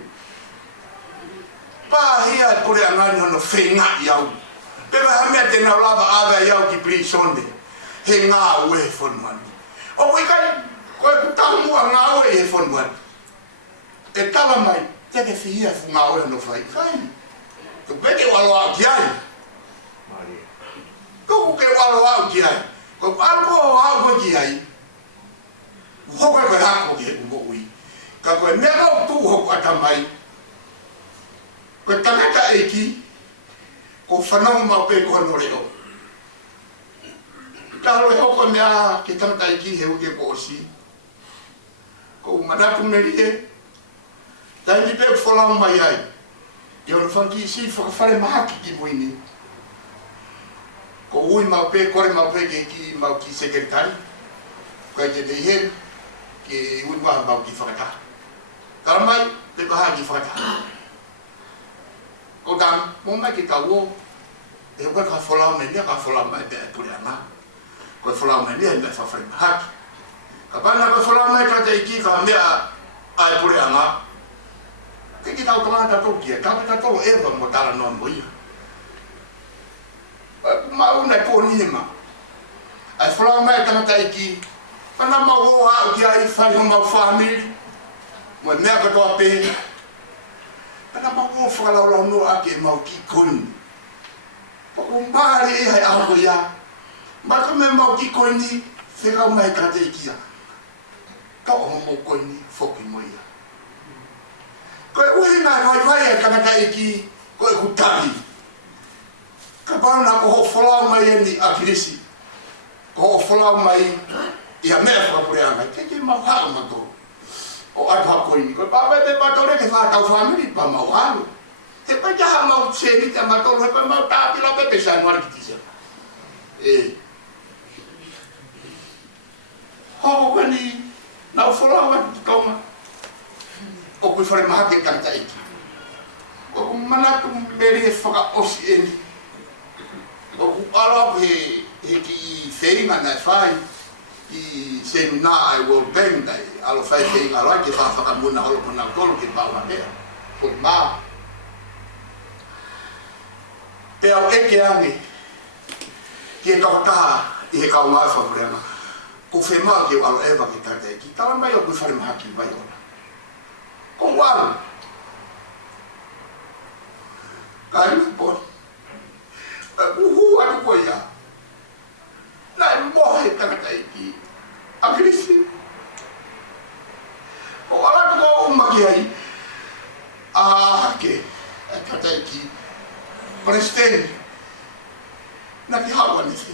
pa hia ko le ngani no fenga yau pe ha me te na lava ave yau ki prisonde he ngā ue whanuani. O koe kai, koe kutamu a ngā ue e whanuani. E tala mai, te ke whihia fu ngā ue no whai. Kai, tu peke walo au ki ai. Kuku ke walo au ki ai. Ko alko au ko ki ai. Hoko koe hako ke umo ui. Ka koe mega o tu hoko ata mai. Koe tangata eiki, ko whanau mau pe kono reo. Taro e hoko mea ke tangata iki he uke po osi. Ko manatu meri e. Taini pe wholau mai ai. Te ono whanki si whakawhare mahaki ki muini. Ko ui mau pe, kore mau pe ke ki mau ki sekretari. Kai te nehe ke ui maha mau ki whakata. Tara mai, te paha ki whakata. Ko tam, mo mai ki tau o. E uka ka wholau mai nia ka wholau mai pe e pure anga. Ko whalau mai nia me whawhare mahaki. Ka pana ko whalau mai ka te iki ka mea ai pure anga. Ke ki tau tangata tau kia, ka pita tau ewa mo tala noa mo ia. Mauna e pōni ma. Ai whalau mai tangata iki, ana mau o hau ki ai whai ho mau whamiri. Mo e mea katoa pēni. Ana mau o whakalau lau no ake mau ki koni. Pako maare e hai aho ia. Maka me mau ki koini, whekau mai ka te ikia. Ka o mo koini, whoki mo ia. Koe uhi ngai vai e tangata iki koe kutari. Ka pauna ko ho wholau mai e ni a kirisi. Ko ho wholau mai i a mea whakapureanga. Ke mau hao matoro. O atu hakoini. Koe pawe me matore ke whātau whamiri pa mau hao. He pai taha mau tseni te matoro. He pai mau tāpila pepe sa nuari ki tisa. Hoko kani nau wholau atu tonga. O koe whare maha ke tangata iki. O ku manatu meri e whaka osi eni. O ku ala he ki whenga nai whai i seminar e World Bank dai alo whai whenga roi ke whaka muna holo pana tolu ke pāua mea. Koe maa. Te au eke ange ki e tokataha i he kau ngai whapureanga. Ko whemaa ke alo ewa ke tangata iki. Tawa mai o koe whare maha ki vai ona. Ko waru. Kai lupo. Uhu atu ko ia. Nai mohe tangata iki. A kirisi. Ko ala ko umaki ai. Ke tangata iki. Presidente. Na ki hawa nisi.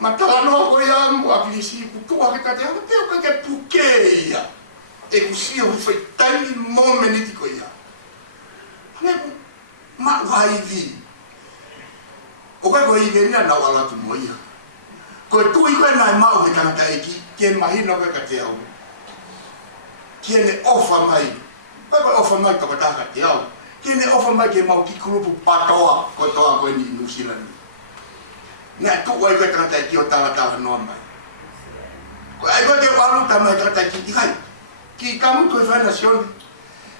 Matala no ko ia mo a kirisi kutua ke tangata ia. Teo ka ke puke ia. E kusia hu fai tani momenti ko ia. Ma vai vi. O kai ko i venia na wala tu moia. Ko tu i ko na mau ke tangata iki ke mahino ka te au. Ke ne ofa mai. Ko ofa mai ka pataka te au. Ke ne ofa mai ke mau ki grupo patoa ko toa ko ni New Zealand. Na tu wai ka tangata iki o tala no mai. Ko ai ko te walu ta mai tangata iki kai. Ki kamu ko fa nasion.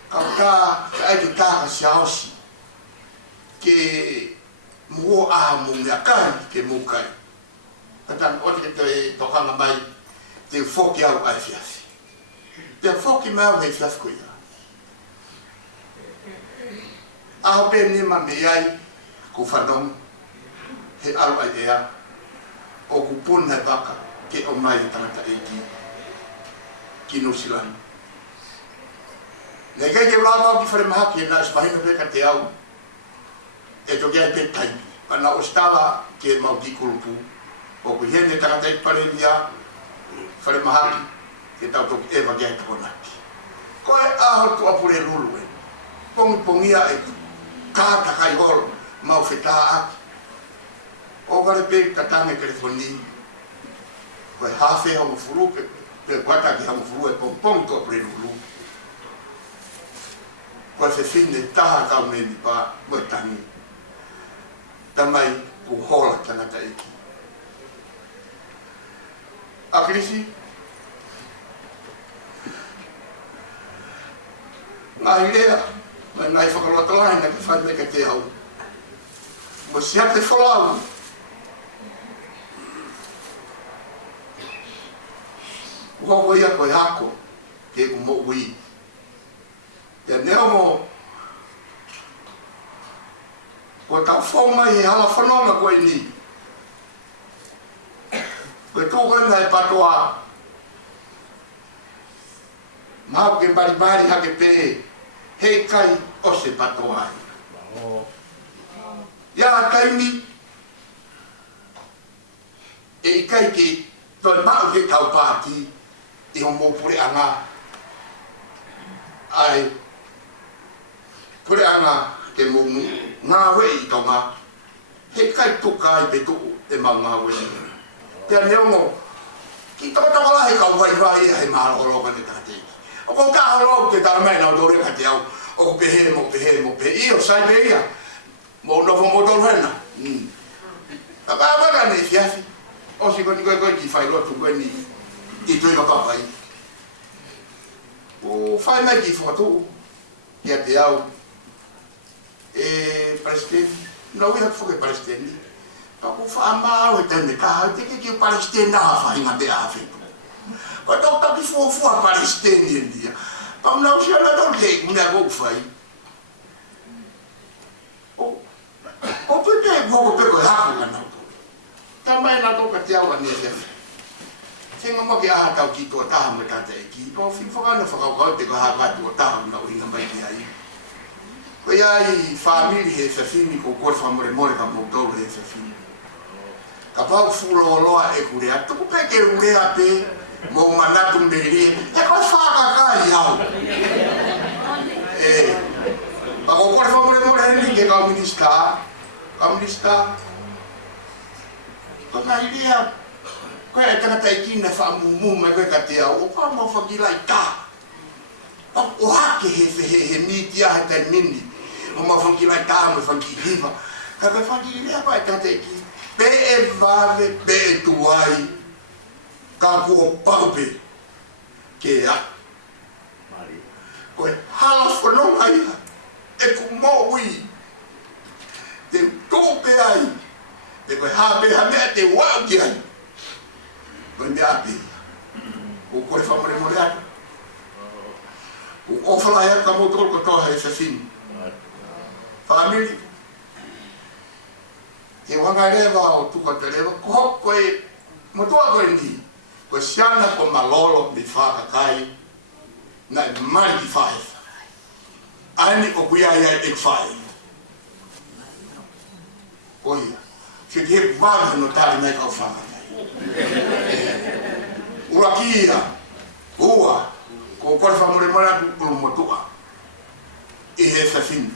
Ka ai tu ta siaosi. Ke mua a munga kai ke mukai. Katan o te tokanga mai te foki au ai fiafi. Te foki mai he fiafi ko ia. A pe ni ma me ai ko fadong he alu ai ea o ku puna baka ke o mai tangata eki ki New Zealand. Ne kai ke wala ki fare maha ki na spahina pe ka te au. E toki ai pe tai. Pana o stala ke mau ki kulupu. O ku hene tangata i pare nia. Whare mahaki. Ke tau toki ewa gai takonaki. Koe aho tu apure lulu e. Pongia e kāta kai holo. Mau whetaa aki. O kare pe katange telefoni. Koe hawhe hangu furu. Pe kwata ki hangu furu e pong tu apure lulu. Koe whine taha kau neni pa mo tangi. Tamai ku hola tangata iki. A kirisi. Ngai lea. Ngai whakalotalain na ki whai meka te au. Mo siap te whalau. Uhoko ia koe hako. Ke ku mo ui. Ia neo mo. Ko tau whau mai he hala whanonga koe ni. Koe tūkoi ngai patoa. Mahau ke bari hake pē. Hei kai o se patoa. Ia kai ni. E kai ke toi mau ke tau pāti. I ho mō pure anga. Ai. Pure anga. Ke mungu ngā wei i tonga. He kai tuka i pe tuu e mau ngā wei. Pea neongo, ki tōtaka lahi kau vai e maha oroka ne tātei. O ko kaha rau te tāra mai nau tōre ka te au. O ko pehe mo pehe. Io sai pe ia. Mo nofo mo tōru hena. Ka pāpaka ne fiafi. O si koni koe ki whai rotu koe ni. I tui ka papai. O whai mai ki whakatū. Ia te au. Presidente, não ia focar presidente. Para o famal, então de carro, tem que o presidente não faz uma de África. Quando eu tô que for presidente dia, para não ser nada do que me vou fazer. O porque vou pegar rápido não. Também não tô que te água nele. Senga mo ke aha tau ki tō taha me tata e ki. O whiwhakana whakakau te kaha kai tō taha na uinga mai ki ai. Ko iai whamiri he whiwhini ko kore whamore more ka mōtoro he whiwhini. Ka pau fulo loa e kurea. Tuku peke urea pe mo manatu mberi. He koe whakakai hau. Pa ko kore whamore more he ni ke kau minista. Kau minista. Ko ngai rea. Koe e tangata i kina whaamumu mai koe ka te au, o kua mau whakila i tā. O hake he mitia he tai mini, o mau whakila i tā mai whakihiwa. Ka koe whakili rea koe e tangata i ki, pe e vave, pe e tuai, ka kua paupe, ke a. Koe hala whanonga ia, e ku mo ui, te tōpe ai, e koe hape hamea te wau ki ai. Koe mea api, o kore whamore more atu. O ofala hea ka motoro ko toha e whiwhini. Whamiri, he wanga rewa o tuka te rewa, koe motua koe ni, koe siana ko malolo mi whakakai, na i mari ki whahewa. Ani o kuia ia e whae. Oia, se te he waga no tari mai kau whakakai. Urakia, ua, ko kore whamore mara tu kuru motua. I he whiwhini.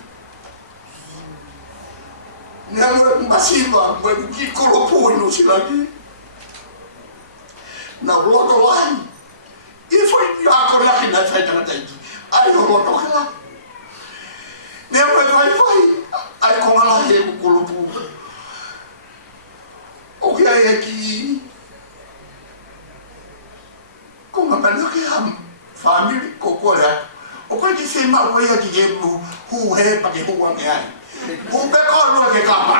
Nea mwe masiva, mwe ki kolo pui no silaki. Na roto lai. I foi ako laki na whaitangata iki. Ai no roto kala. Nea mwe whai. Ai kongala he kolo pui. O kia e ki ko ngapana ke ham family ko kore o ko ki se ma wa ki ke hu he pa ke hu wa me ai hu be ko no ke ka pa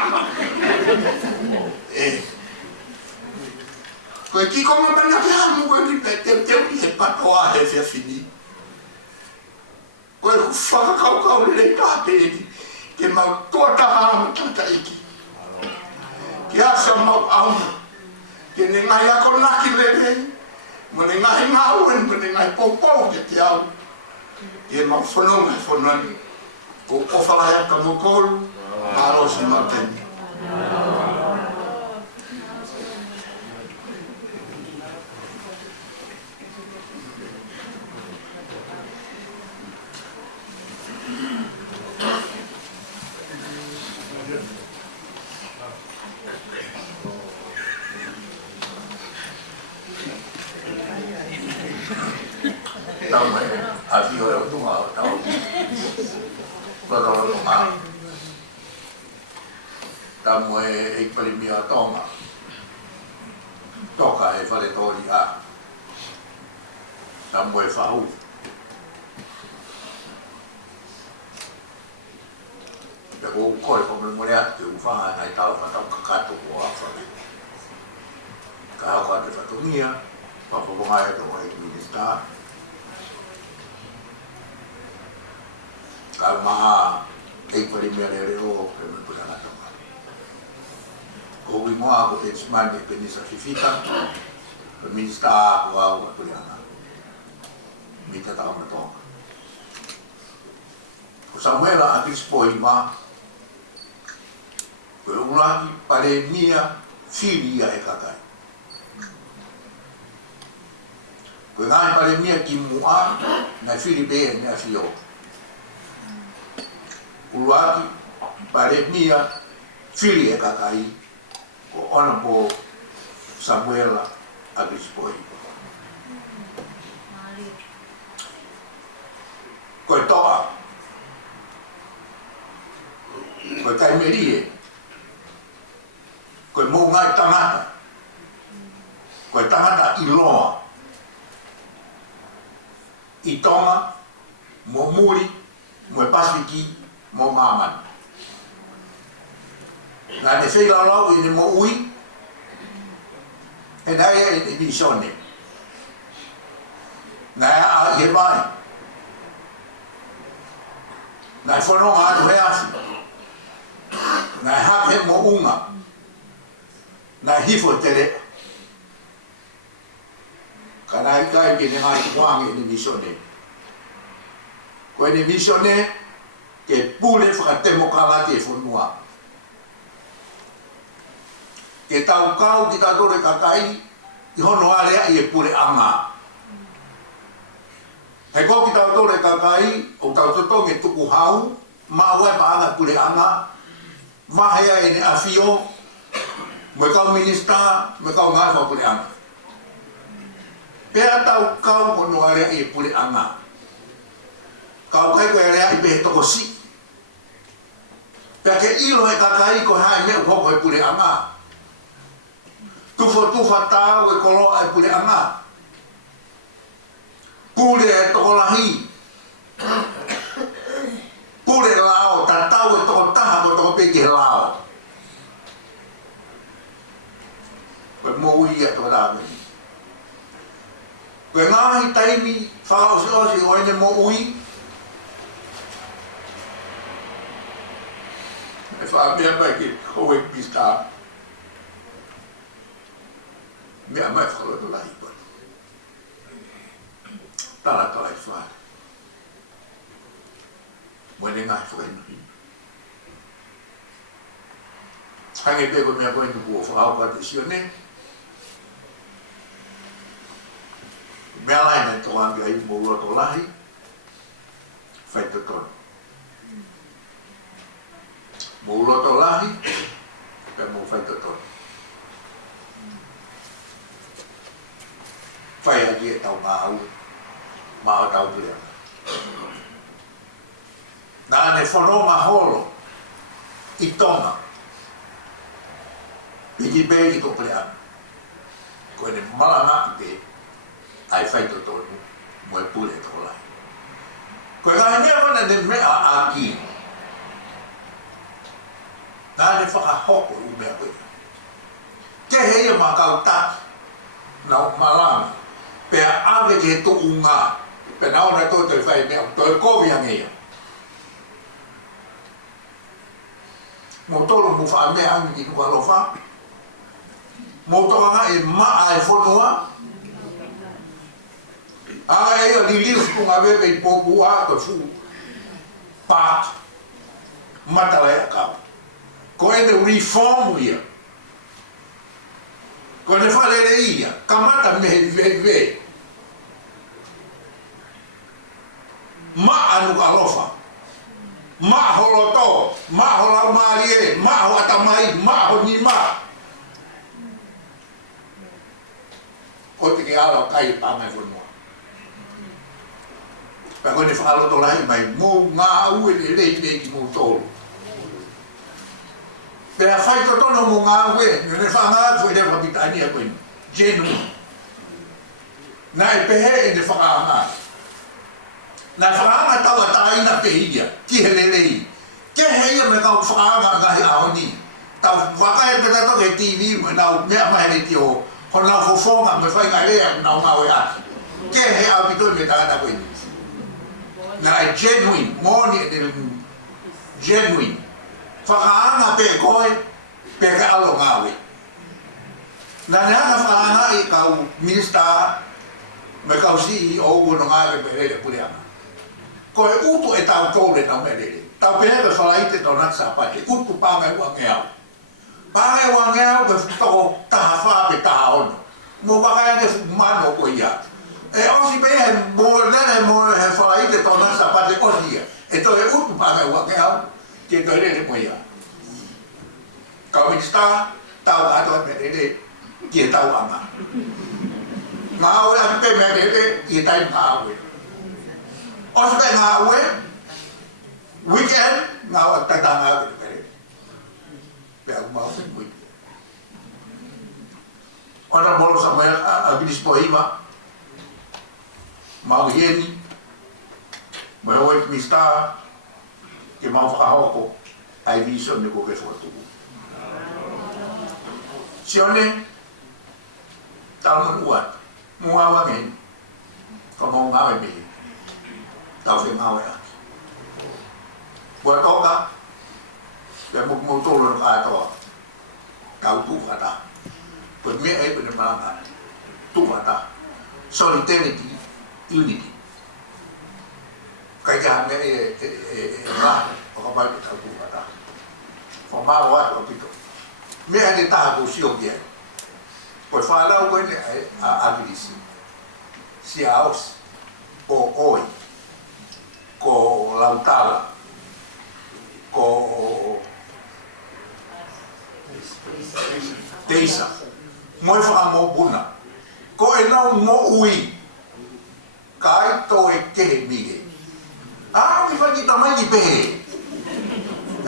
ko ki ko ngapana ke ham ko ki pe te he pa to a he se fini ko fa ka le ka pe ke ma to ta ham ta iki ki asa ma au ke ne ngai a ko na ki le mene ngai ngau en mene ngai popo ke te au e ma whanonga whanani ko ofala hea ka mokolu aro si mateni Tamai, api ora tunga tau. Baru tunga. Tamu e premia tonga. Toka e fale tori a. Tamu e fau. Te ko koi ko mo le atu fa ai tau fa tau kakato ko afa. Ka ka te fatomia, pa po mai to e minista. Kalma e pari me le o pe me puta na toma. Ko wi mo a ko te smani pe ni certifica. Pe minista ko a o puliana. Mi te ta ma toma. Ko Samuela a dispoi ma. Ko ulani pare mia filia e kakai. Ko ngai pare mia ki mua na fili be na fio. Uluaki pare mia fili e kakai ko ona po Samuela a dispoi. Ko toa ko kai merie ko mo ngai tangata ko tangata i loa i tonga mo muri mo pasifiki mo maman na ne sei la lau i mo ui e nai e visione na a ye mai na fono a reasi na hape mo unga na hifo tere Karena ikai kini ngai tuangi ni misione. Ko ni misione ke pule whakatemo kalati e whunua. Ke tau kau ki tātore kakai i hono alea i e pule anga. He ko ki tātore kakai o tau totongi tuku hau ma wai pa anga pule anga mahea e ne afio me kau minista me kau ngai wha pule anga. Pea tau kau kono area i pule anga. Kau kai koe area i pehe toko si. Pea ke ilo e kakai ko hae mea upoko e pule anga. Tufa tau e koloa e pule anga. Pule e toko lahi. Pule lao, tatau e toko taha ko toko peke lao. Koe mo ui e toko tāmeni. Koe ngahi taimi whakaosi o ene mo ui. E whaamea mai ki koe pista. Mea mai whakaloto lahi koe. Tala i whaare. Mwene ngai whakainu. Hange peko mea koe nuku o whakao te sione. Mea lai nei tō angi ai mō roto lahi, whai te tono. Mō roto lahi, pe mō whai te tono. Whai aki e tau māu, māu tau pia. Nā ne whono maholo, i tonga, piki pēki tō pia. Koe ne malanga i te, ai whai to tonu, mo e pule e toko lai. Koe ngahi mea wana ne mea a ki. Nā ne whakahoko u mea koe. Ke heia mā kau taki, nau malanga, pea ave ke to unga, pe nau na tō te whai mea, to e kovi angeia. Mo tolo mu wha mea angi ki nuka lofa, mo toka nga e maa e whonua, ai o liliu ku ngave be popu a ko fu pat matale ka ko e de reform ia ko ne fale le ia kamata me ve ma anu alofa ma holoto ma hola marie ma ho atamai ma ho ni ma o te ke ala kai pa mai fu pa koe ne whakaloto lahi mai mō ngā ue le rei ki mō tōru. Pea whai to tono mō ngā ue, ne whangā koe ne whapitania koe ni, genu. Nā e pehe e ne whakanga. Nā whakanga taua tāina pe ia, ki he le rei. Ke heia me kau whakanga ngahi ahoni. Tau whakae te tato ke TV, me nau mea mai le ti o, ho nau fofonga me whai ngai rea, nau ngā ue aki. Ke he au pitoi me tagata koe ni. Nā e genuine, mōni e genuine. Whakaanga pe koe, pe ka alo ngāwe. Nā ne hanga whakaanga i kau minista, me kau CEO no ngāwe pe rere pureanga. Koe utu e tau tōre nau me rere. Tau pehe pe whalaite tō natsa pate, utu pāngai ua ngeau. Pāngai ua ngeau pe toko taha whā pe taha ono. Mō whakaia te mano koe ia. E osi pe he mo lere mo he whalaite tōna sa pate osi ia. E tō e utu pāngai ua ke au, ke tō e rere mo ia. Kau minsta, tau katoa me rere, ki e tau anga. Ngā ue ati pe me rere, i e tai ngā ue. Osi pe ngā ue, weekend, ngā ue tata ngā ue me rere. Pe au mau me mui. Ora bolo sa moe a bilispo ima, mau hieni, mai hoi mista, ke mau whakahoko, ai viso ne ko ke whakatuku. Sione, tau man uat, mua wangen, ka mau ngawe mehi, tau whi ngawe aki. Bua toka, pe muk tolo na katoa, kau tu kata, pe mea e pe ne malanga, tu kata. solidarity, unity. Kaya me ra o ka ba ta ku ta. Fa ma wa o pito. Me ane ta ku si o bien. Pues fa la o ne a avisi. Si aos o oi ko lautala ko teisa moi fa mo buna ko e não mo ui kai to e ke mi a mi fa ni tamai ni pe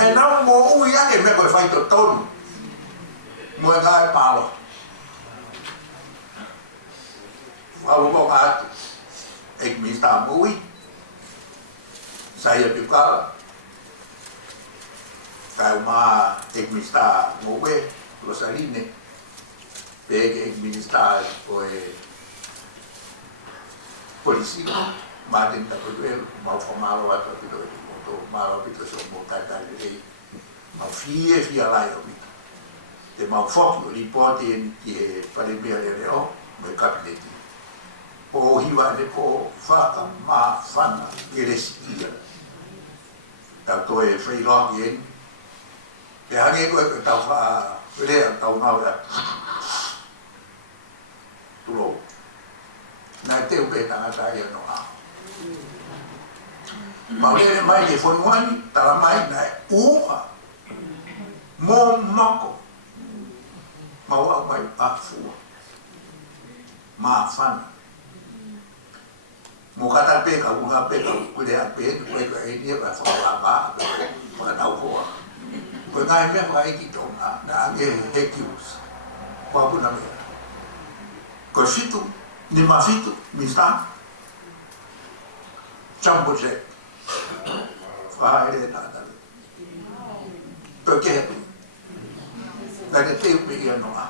e não mo ui a ke me ko fa to ton mo ga pa lo wa lo ka ek mi sta mo ui saya juga calma administrar mover Rosaline pegue administrar polícia matem da poder mal formado a todo mundo mal pito so montar dele mal fia lá eu te mal foco riporte que para ver ele ó meu capitete o hiva de po faca ma fana geresia tanto e foi logo ele que a gente vai estar ele tá uma hora tudo na teu beta na taia no a mas ele mais de foi um ano tá mais na uha moco mau vai a fua ma fana mo kata peka una peka kude a pe ko e ni ba fa la ba pa na ko ko ngai me fa e ki to na nge hekius pa bu na me ko fitu ni ma fitu mi sta chambo je fa e na perché la che te pe no a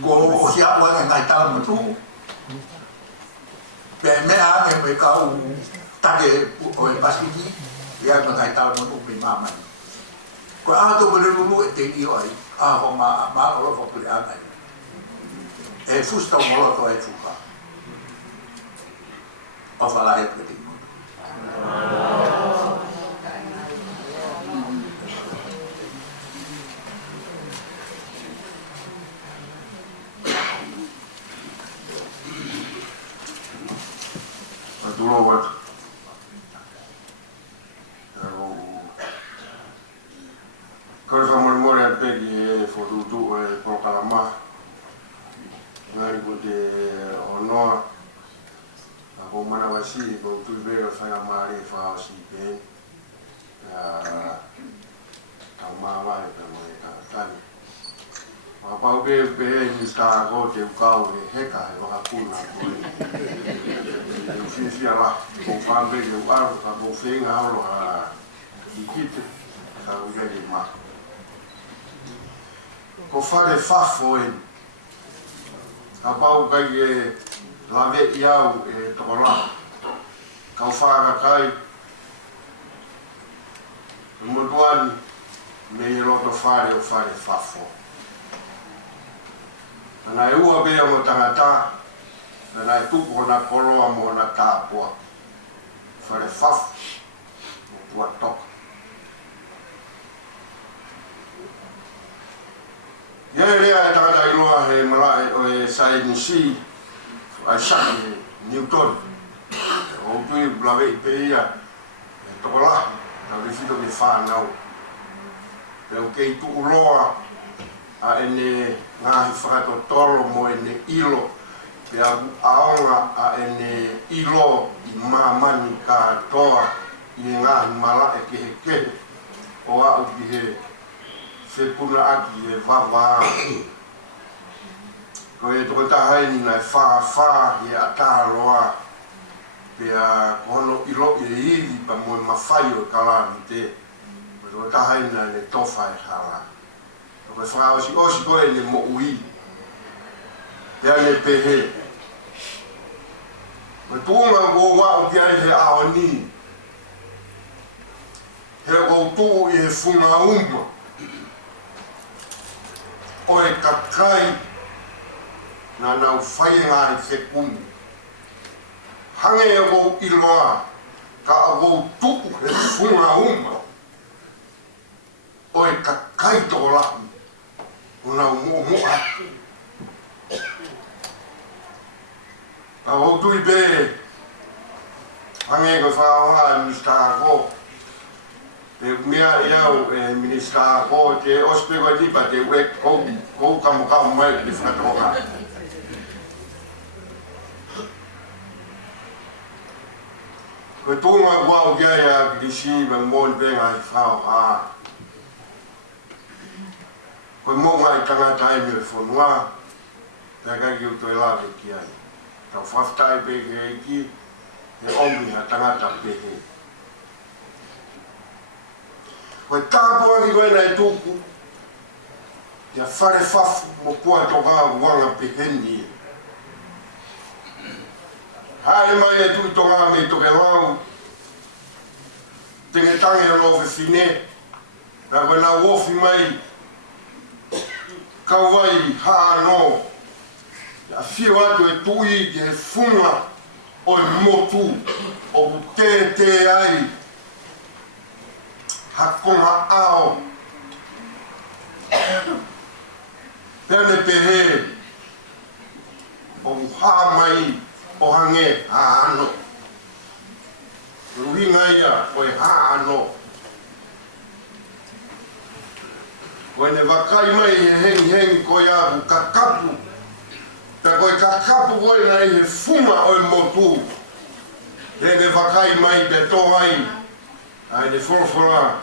ko sia wa ngai ta mo tu me a me ka ta ke o e pasiki ya me ngai ta mo pe mama ko a to bole lu te i oi a ho ma o fo pule a ngai e fusta mo lo to e fuka o fa la e pe ti mo duro wat kau sama mora pegi foto tu proklama ngari bude ono ako mana wasi ko tu bega fa mari fa si ben ma wa pe mo ta tani apa be ni sta ko te ka o he ka e wa kuna ko si ala ko fa be le wa ko fenga alo a ikite ka o ge ma ko fare fafo en apa o ge la ve iau e to la ka fa kai mo doan me ro to fare o fare fafo na e ua bea mo tangata na e tupo na koloa mo na tāpua whare whafu mo tua toka ia rea e tangata iloa he malae o e sainisi ai saki Newton o tui blawe i pe ia e tokola na rifito me whanau e o kei tu uloa a ene ngahi whakatotolo mo ene ilo pe aonga a ene ilo i mamani ka toa i ngahi mala e kehe o au ki he whepuna aki e wawa ko e toko tahaini nai wha i e ataroa pe a kono ilo i e ili pa mo e mawhai o kalami te ko toko tahaini nai ne tofa e hala ko fa osi ko ele mo ui ya le pehe mo tunga go wa o dia he a oni he go tu e funa o e kakai na nau whai ngā se kunu. Hange e wau iloa, ka a wau tuku he funga uma. Oe ka kaito lahi, o nau mua. Ka wau tui be, hange ka whaoha Mr. Ako. E mea iau e Minister Ako te ospe koe tipa te wek kou kamu mai te whakatoka. Koe tōnga wau kia ia ki si me mōn penga i whaoha. Koe mōnga i tangata e me whanua, te kai ki uto e lawe ki ai. Tau whaftai peke e ki, he ongi ha tangata peke. Koe tāpua ki koe nei tūku, ia whare whafu mo kua toka wanga peheni. Hae mai e tui tonga me toke lau, tenge tange o lofe whine, na koe nā wofi mai, kauai haa no, ia whio atu e tui ki he funga o i motu, o te ai, hakonga ao. Pene pehe, o haa mai, o hange haano. Ruhinga ia, o e haano. Koe ne wakai mai he hengi koe ahu kakapu. Ta koe kakapu koe na he funga o e motu. He ne wakai mai pe tohai. Ai ne whorofora.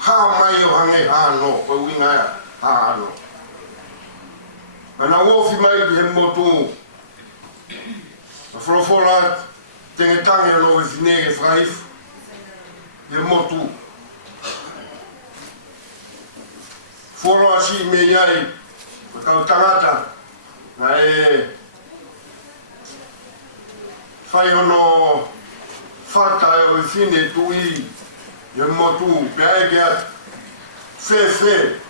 Ha mai o hange haano, koe winga ia, haano. Ana wofi mai ki he motu. Whorofora tenge tange alo e whinege whaif. He motu. Whoro asi me iai, whakau tangata, na e whai hono whata o i whine tui, he motu, pia e kia whewhe.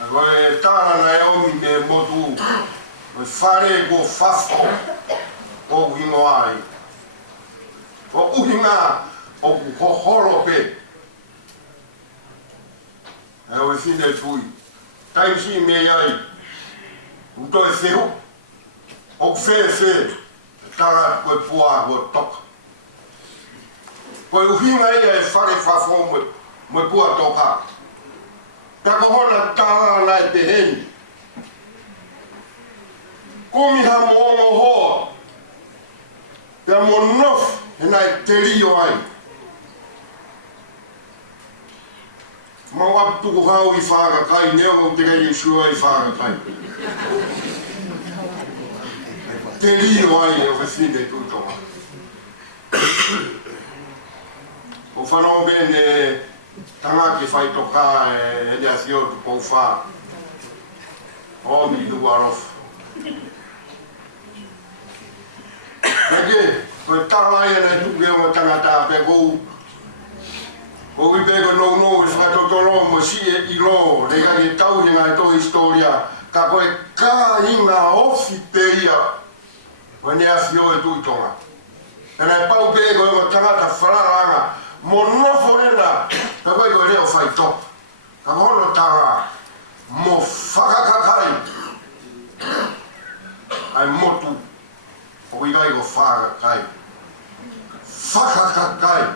A koe tāra na e omi me motu, koe whare ko whafo o hingo ai. Ko uhinga o ku hohoro pe. E o whine tui. Taimsi me iai. Uto e wheho. O whewhe. Tara koe pua koe toka. Koe uhinga ia e whare whafo me pua toka. Taka hona tara na e te heni. Komiha mo ongo hoa. Pea mo nof e na e te rio ai. Mau ap tuku hau I whakakai, neo kau te kai Yeshua I whakakai. Te rio ai o whine tūtonga. O whanau bene tangaki whai toka e nea thio tu kou wha. O mi tu warof. Peke, koe tala ia nei tuke o tangata pe kou. Ko I peko no I whakatotoro mo si e I lo, le kai e tau ni ngai tō historia, ka koe ka inga ofi pe ia, koe nea whio e tūtonga. E nei pau peko e mo tangata whararanga, mo nofo ena, ka koe koe reo whai top. Ka hono tanga, mo whakakakai, ai motu, o I gai ko whakakai. Whakakakai.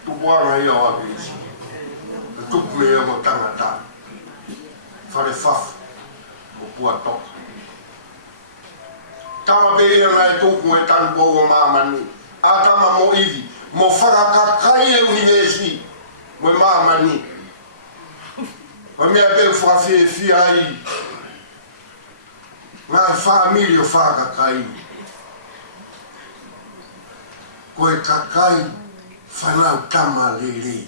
Tupuanga ia o ake isi. E tupu me ea mo tangata. Whare whafu. Mo pua toka. Tama pe ia ngai tuku e tanu pou o mamani. A tama mo iwi. Mo whakakakai e univesi. Mo mamani. O mea pe whakawhie whia ai. Ngai whamiri o whakakai. Koe kakai. Whanau tama lere.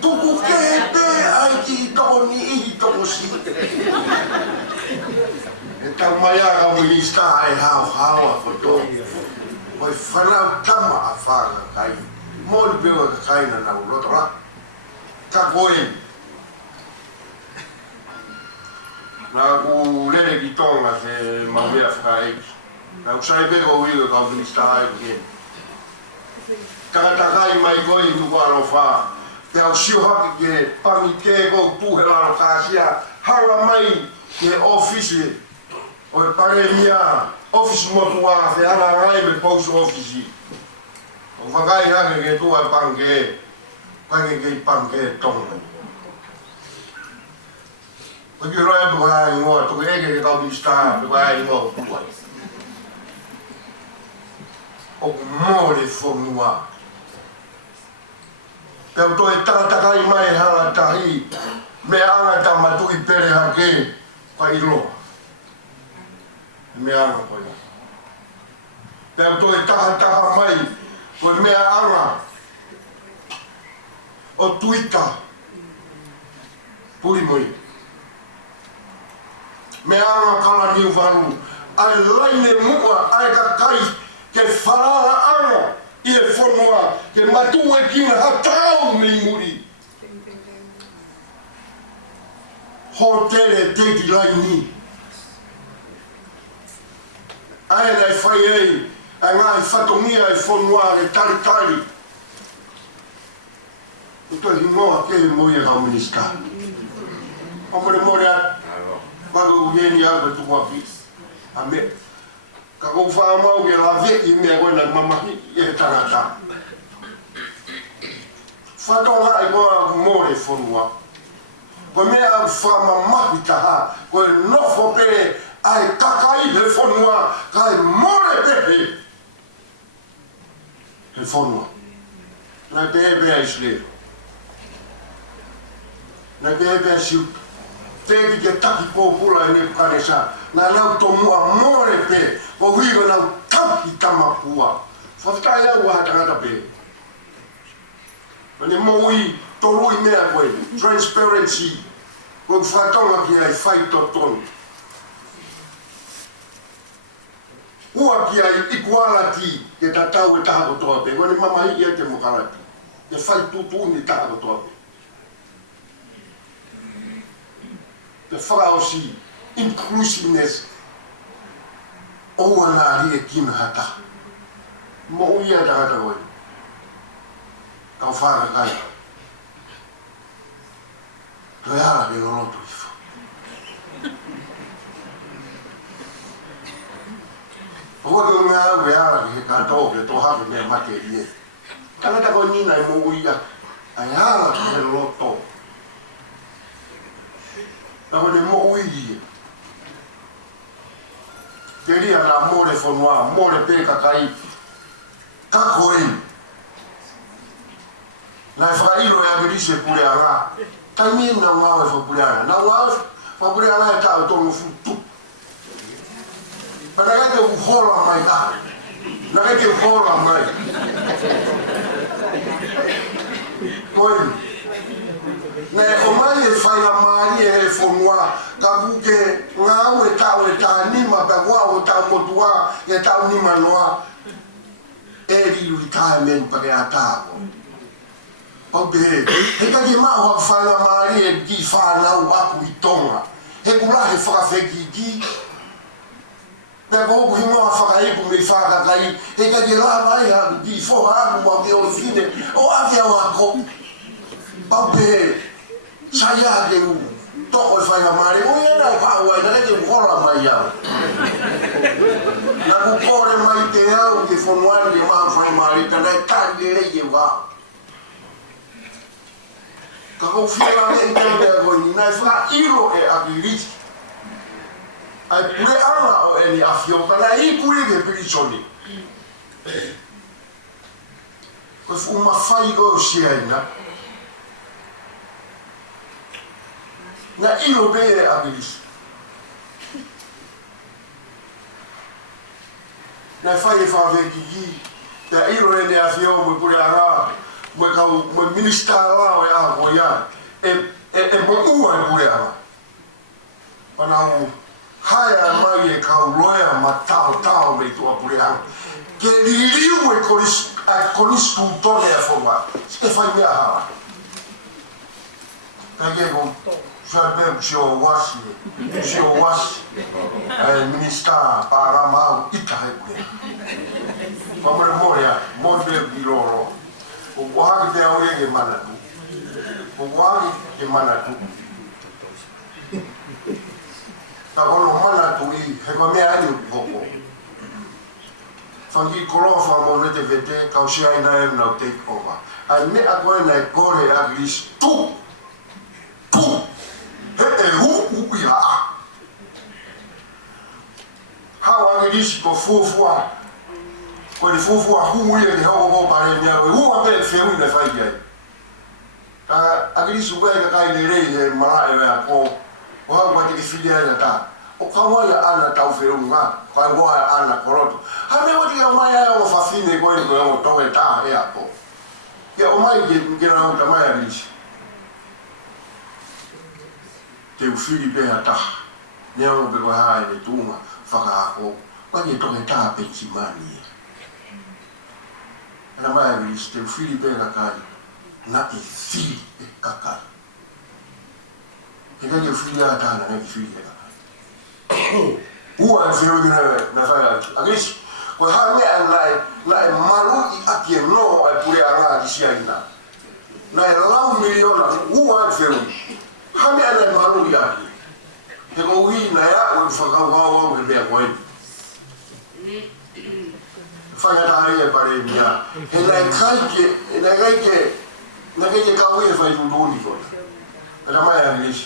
Tuku ke pe ai ki toko ni I toko si. E tau mai aga Minista e hao a whato. Koe whanau tama a whakakai. Mōri peo a kakai na nau rotora. kakoe. Na ku lele ki tonga se mawea whakai. Na usai peko uiga ka minista ai ke. Takatakai mai koi nuku alo wha. Te au sio haki ke pangi ke ko puhe laro kāsia. Hanga mai ke office. O e pare mia office motua te ana ngai me post office. O whakai hake ke tua pange. Pange ke pange tonga. Porque eu não vou lá em outro, porque é que está o estado, vai em outro. O mole formua. Eu estou em tanta aí mais ela tá aí, me anga tá matu e pere aqui, para ir lá. Me anga para lá. Eu estou em tanta mais, porque me anga o Twitter, por aí. Me anga kala ni varu ai laine mua ai ka kai ke wharara anga i e whanua ke matu e kina hatau me muri ho tere te ki laini ai nei whai ei ai ngai whatongia e whanua e tari uto hi noa ke moi e kau minister omore more a Bago ugeni alba tu wapi, ame. Kako whaamau ke la ve I mea koe na mamahi e tangata. Whatonga I koa more whanua. Koe mea whaamamahi taha, koe nofo pere ai kakai he whanua, kai more pehe. He whanua. Nai pehe pea isleo. Nai pehe pea siuta. Tevi ke taki pōpula e ne pukaresa, na lau tō mua more pe, ko huiga lau taki tamapua. Whawhitai au aha tangata pe. Mane moui torui mea koe, transparency, koe whatonga ki ai whai tō tonu. Ua ki ai equality, ke tatau e taha kotoa pe, wane mamahi ia te mokarati, ke whai tūtūni taha kotoa pe. The whakaosi, inclusiveness, oua nā rie kina hata. Mo ia tangata koe. Kau whara kai. Toi ara ke ngoroto iwha. Oua ke mea au e ara ke katoa ke tohake mea mate rie. Tangata koe nina e mo ia. Ai ara ke ngoroto. Nako ne mo uigi. Te ria na more whanua, more pe kakai. Kako e. Nai whakairo e agerise pure anga. Tai mi na ngau e whapure anga. Na ngau whapure anga e tau tonu futu. Pana kake uhola mai ka. Na kake uhola mai. Koe. Ne o mai e whai a maari e whanua, ka buke ngau e tau e tā nima, pe wau e tau motua, e tau nima noa, early retirement pake a tāko. Pau pe he ka ki maho a whai a maari e ki whanau aku I tonga. He kula he whakawheki ki. Pe koku hingoa whakaipu me whakakai, he ka ki lawa ai haku ki whoha aku wa ke o fine, o awia o ako. Pau pe saya ke toko e whai a maari, o ia nau whaua, na ke uhola mai au. Na ku kore mai te au ke whanuani ke maa whai maari, ka nai tāngi rei e wā. Ka kou whira me I te mea koe ni, nai whaka iro e aki riti. Ai pure anga o eni awhio, ka nai I kuri ke pirisoni. Koe whu mawhai koe o sia ina. Na ilo bere abilis. Na whai e whaweki ki, te ilo e ne awhio mo pure ara, mo kau mo minister lao e ako ia, e mo ua e pure ara. Panau haia mai e kau loea ma tau me tua pure ara. Ke liliu e kolis tu tone e whonga, se whai mea hara. Kagego Shabeb Showasi, Showasi, Minister Paramau Itahe. From Moria, Model Biloro, Uwagi de Aurege Manatu, Uwagi de Manatu. Tagono Manatu, Hegomea Boko. Fangi Kolofa Monete Vete, Kausia and I am now take over. I met a going like Gore at least two. Who we are. How are these before when the Fufu who we are the whole by who are better filming the 5 years? At least you wear the kind of lady in Malaya or what is the other. Okawaya ana tauferunga, kwa ngoa ana koroto. Hame wadi ya maya ya wafafine kwa ni kwa toke taa hapo. Ya omai ngina utamaya lishi. Te ufili pe hata. Neo bego hai ni tunga faka hako. Kwa ni toke taa pe chimani. Ana maya lishi te ufili pe kakari. Na ifili pe kakari. Ika ni ufili ya hata na ifili ya kakari. Uwa feel na fire. Agis ko ha me na malu aki no ai pure ara di sia ina. Na lau miliona uwa feel. Ha me na malu ya. Te ko wi na ya o fa ka wa ke be ko. Fa ya ta ri e pare mia. E na ke ka wi fa yu do ni ko. Era mai agis.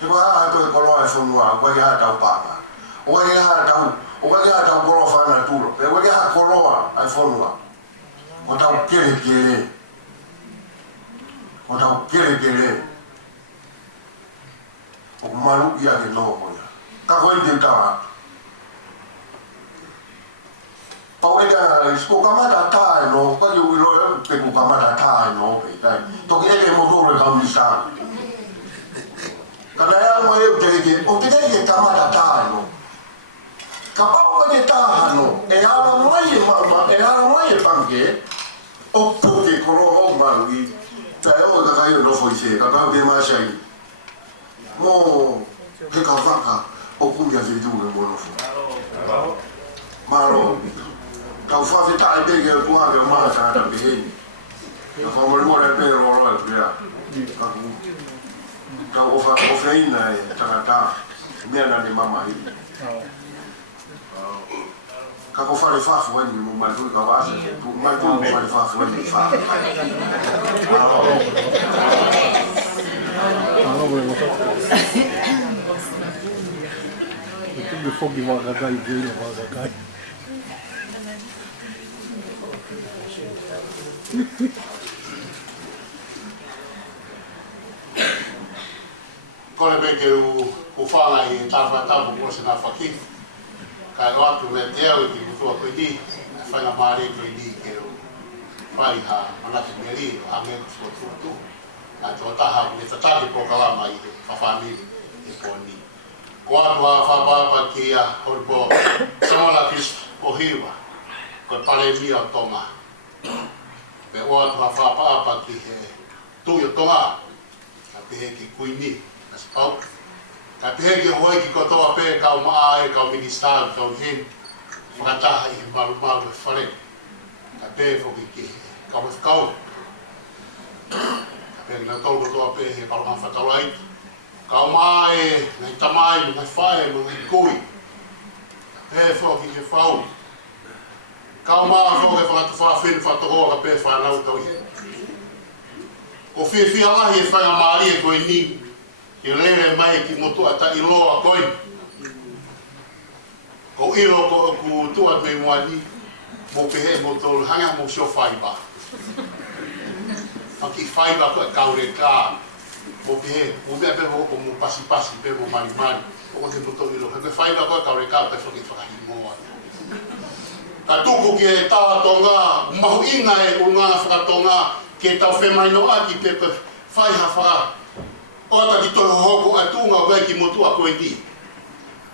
Ibu tu kalau semua, bagi hata upama, bagi hata kalau fana tulo, bagi hata kalau iPhone wa, kau kere, malu ia ke no punya, kau ini tahu, kau ini isko kamera tahu no, kau juga lo peku kamera tahu no, betul, toki ini motor kau bisa. Kada ya mo eu tege o tege kamata tano kapao ko de tano e ara mai pange o puke koro o marugi ta o ka kayo no foi se ka ka be ma sai mo ke ka vaka o kumbia se du mo no fo maro ka fa fe ta de ke ko ha be ma sa ta be ka fa mo mo re pe ro ro be ya ka ku kau ofreina tangata mea na de mama hii kako fale fafu wani mo mandu ka wasa tu mandu mo fale fafu wani fa bueno tengo fogi wa gagai dele wa gagai Kole beke u whanga I tāwha tāpu kua se nā whaki. Kai roatu me te au I ki kutua koe ni, whainga maare koe ni ke u whai ha manaki me ri, a me kusua tuatu. Nā te o taha me tataki po kalama I te whawhamiri e po ni. Ko atu a whapapa ki a hori po samana kis o hiwa, koe pare mi o tonga. Me o atu a whapapa ki he tui o tonga, a te he ki kuini. Pau, ka pehe ki hoi ki kotoa pe kau maa e kau minister kau hin whakataha I maru maru e whare ka pehe whoki ki kau e whakau ka pehe ki na tau kotoa pe he kau hawha tauai kau maa e ngai tamai ngai whae ngai kui ka pehe whoki ki whau kau maa whoki whakatu whawhin whatohoa ka pehe whanau tau he ko whiwhi alahi e whainga maari e koe ni I lere mai ki motu ata I loa koe. Ko ilo ko ku tuat me moani mo pehe mo tolu hanga mo sio faiba. Aki faiba ko kaure ka mo pehe mo be pe mo pasi pe mo mari o ke mo tolu ilo. Ke faiba ko kaure ka pe foki faka himo. Ka tuku ki ta tonga mahu inga e unga faka tonga ke tau fe mai no aki pe fai ha faka Ota ki toho hoko atunga wai ki motua koe ni.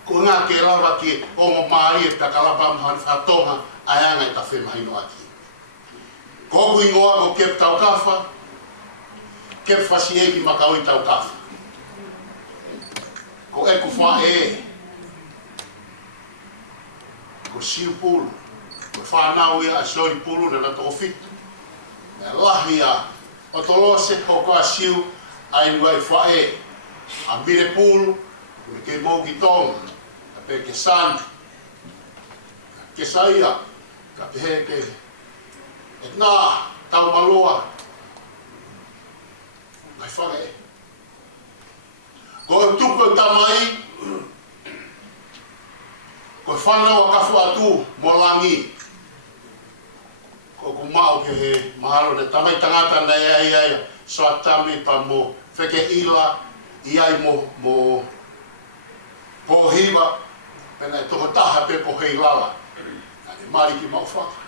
Ko ngā ke rawa ki o mo maari e takalapa mahani whatonga ayanga I ta whemahi no aki. Ko ku ingoa ko kep tau kawha, ke fasi ki makau tau kafu ko e ko fa e ko siu pulu ko fa nau ia sori pulu na to fit na lahia o tolo se ko ko siu ai vai fa e a mire pulu ke mo ki tong pe ke san ke saia ka pe ke na tau maloa mai whare ko tuko tamai ko whanau a kafu atu mo langi ko kumau ke he mahalo ne tamai tangata na ia soa tami pa mo wheke ila iai mo pohiwa pena e toko taha pe po hei lala ane mariki mau whaka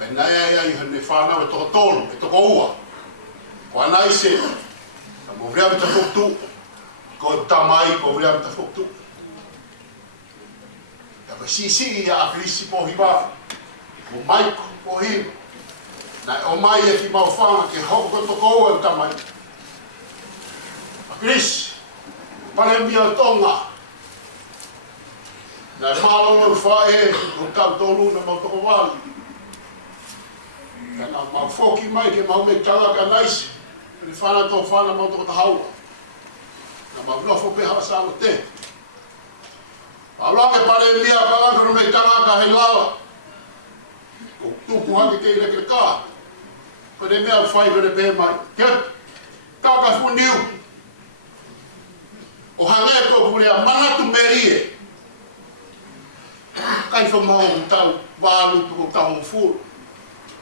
pena ia hane whanau e toko tonu e toko ua ko anai se na mo vrea mita foktu ko tamai ko vrea mita foktu ya ma sisi ia a krisi pohiwa ko maiko pohiwa na o mai e ki mau whanga ke hoko ko toko ua e tamai a krisi pare mia tonga na malo whae o tau tolu na mau toko wali na mau foki mai ke mau me tanga ka naisi ni whana tō whana mau toko tahaua na mau nofo pe hala sāma te Alonge pare mia ka ngakaro me tanga ka hei lala o tupu hake kei leke kā pare mia whai kore pe mai ket ka fundiu o hange ko kurea manatu merie kai fo mau tau walu tu tau mo fu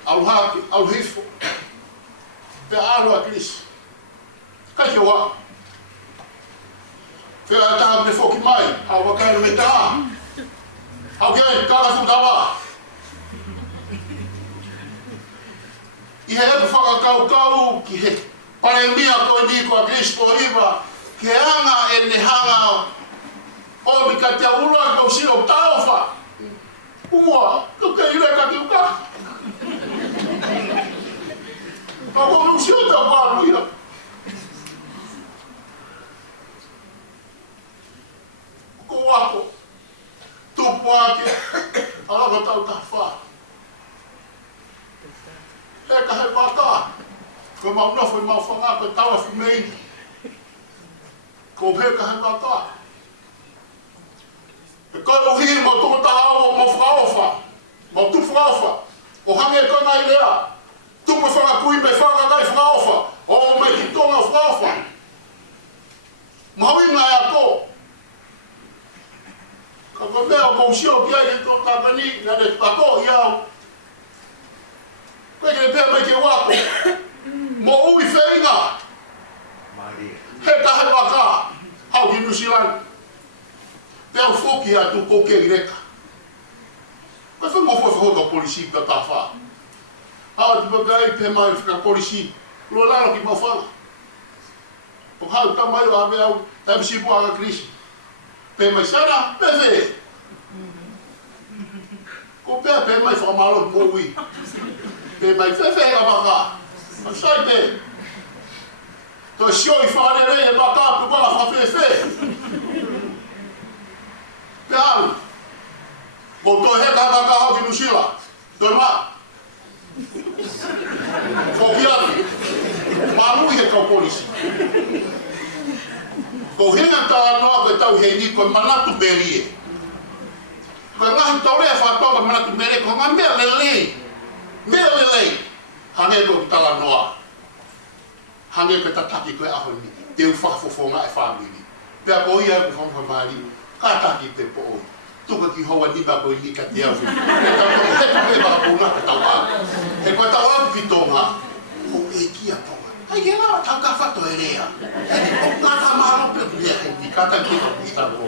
al haki al hifo pe alo a kris kai fo wa fe a ta me fo ki mai a wa kai me ta a ke ka fu tawa i he ko fa kau ki he pare mia ko ni ko a kris ko iba ke anga e ne hanga o mi ka te ula ko si o taufa ua to ke ile ka te uka ko no si o ta pa ia ko wako tu pake ala ka tau ta fa e ka he paka ko ma no foi ma fa ko tau fi mei ko pe ka he paka ko o hi mo to ta mo fraufa mo tu fraufa o hange ko na ilea tu mo fa ku be fa ga fraufa o me ki to na fraufa mo ina ya ko ko me o si o kia to ta bani na de ta ko ya ko ke pe me ke wa ko mo u feinga he ta he baka au ki New Zealand Pea foki a tu koke ireka. Ko fa mo fo do polisi ka ta fa. A tu ba pe mai ka polisi. Lo la ki mo fa. O ha ta mai o ave au ta si bo a krisi. Pe mai sara pe ve. Ko pe mai fa malo mo wi. Pe mai fe a baka. Ma sai pe. To sio I fa le baka tu ba fa fe. Pealu, o to he ka hau ki Nusila, to ma. Fokiani, malu he ka polisi. Ko hinga ta no ko tau he ni ko manatu berie. Ko ngahi tau le fa to ko manatu berie ko ngambe lele. Hange ko tala noa. Hange ko tataki ko ahoni. Te fa fo nga e family. Pe ko ia ko fa mali. Kata ki te po tuka ki hoa ni ba ko ni ka te afu e ba ko na ta wa e ko ta wa ki tonga o e ki a tonga ai ke la ta ka fa to erea e ko ka ta ma no pe ni ka ta ki ko sta ro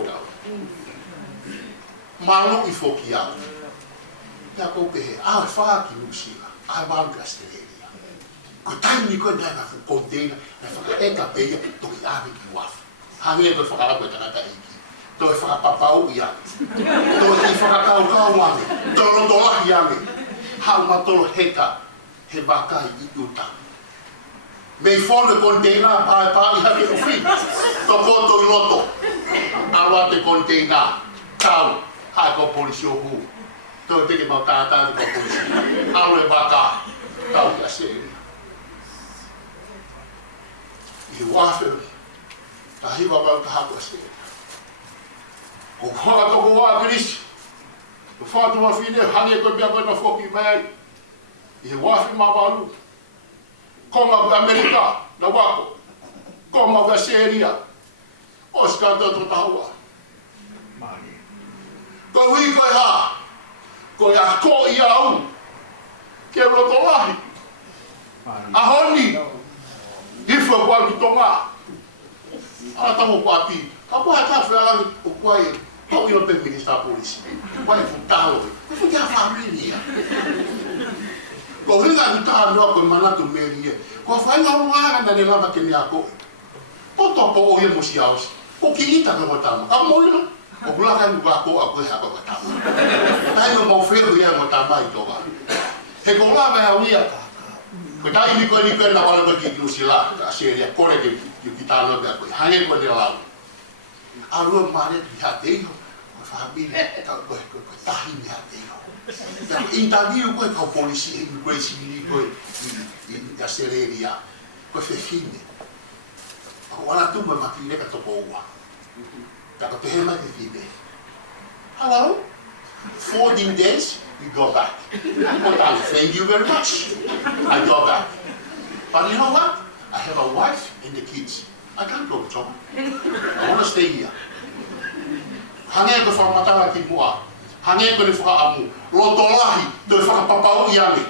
malu I fo ki a ta ko pe a fa ki Nusila a ba ka Australia ko ta ni ko na ka container na fa e ka pe to ki a ki wa ha nge ko fa ka ko ta ta to e whakapapau ia, to e whakakau ame, to roto lahi ame, hau matolo heka, he wakai I uta. Me fono container pa iha ke ofi. Toko to loto. Awa te container. Tau ha ko polisi ohu. To te ke mau tata ko polisi. Awe baka. Tau ya se. I wafe. Tahi baba ka ha ko se. Ko fora to ko wa polisi. Ko fora to wa fine hange ko bia ko na foki mai. I wafe ma balu. Koma Amerika na wako. Koma ga Syria. Oscar to tawa. Ko hui ko ha. Ko ya ko ia au. Ke ro to lahi. Ahoni. Ifo kwa kutonga. Ata mo kwati. Kapo ata fela o kwai. Ko io per ministra polisi. Kwai futalo. Fu ya famiglia. Ko ringa kita no ko mana tu meria. Ko fai nga nga na lava ke ni ako. Ko to po o ye musiaos. Ko kita ko tama. Amo yo. Ko bula kan ko ako ha ko tama. Tai no mo fe ya mo tama ito ba. He ko la ba uia. Ko tai ni ko na wala ko ki sila ka seria ko re ke kita no ba ko. Hange ko de la. Alu mare di hate yo. Ko família ta ko tahi ni hate yo. Interview com a polícia immigration da Sereria, com a fefine. Agora tu me maquina que tocou o ar. Tá com a terra de fine. Hello? 14 days, you go back. Thank you very much. I go back. But you know what? I have a wife and the kids. I can't go to Choma. I want to stay here. Hangé ko fa matala ki mua. Hangé ko le fa amu. Loto lahi do fa papau iale.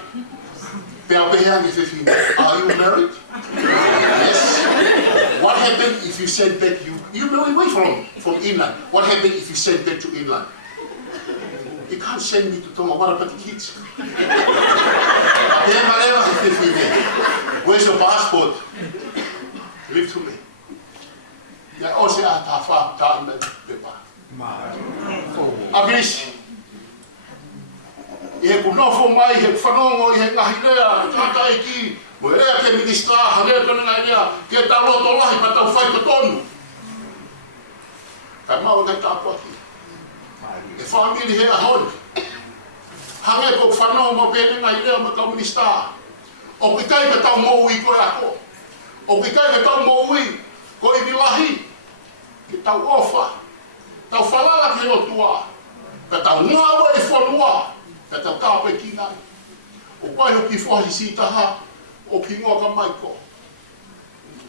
Pea pea ngi fefine. Are you married? Yes. What happened if you send back you know away from inland? What happened if you send back to inland? You can't send me to Tonga. What about the kids? Where's your passport? Give to me. Yeah, also I have time paper. Agris. Ia ku no fo mai he whanongo i he ngahi lea, tata iki, mo ea ke ministra, hangea kona ngai lea, ke ta loto lahi pa tau whai ka tonu. Kai mau ngai tāpua ki. E whamiri he ahoni. Hangea ko whanongo mo pēne ngai lea ma ka ministra. O ki kai ka tau moui koe ako. O ki kai ka tau moui ko i bilahi. Ke tau ofa. Tau whalala ki o tua. Ka tau ngawa e whanua. Ka tau kāpoi ki ngai. O pai ho ki whahi si taha, o ki ngoa ka maiko.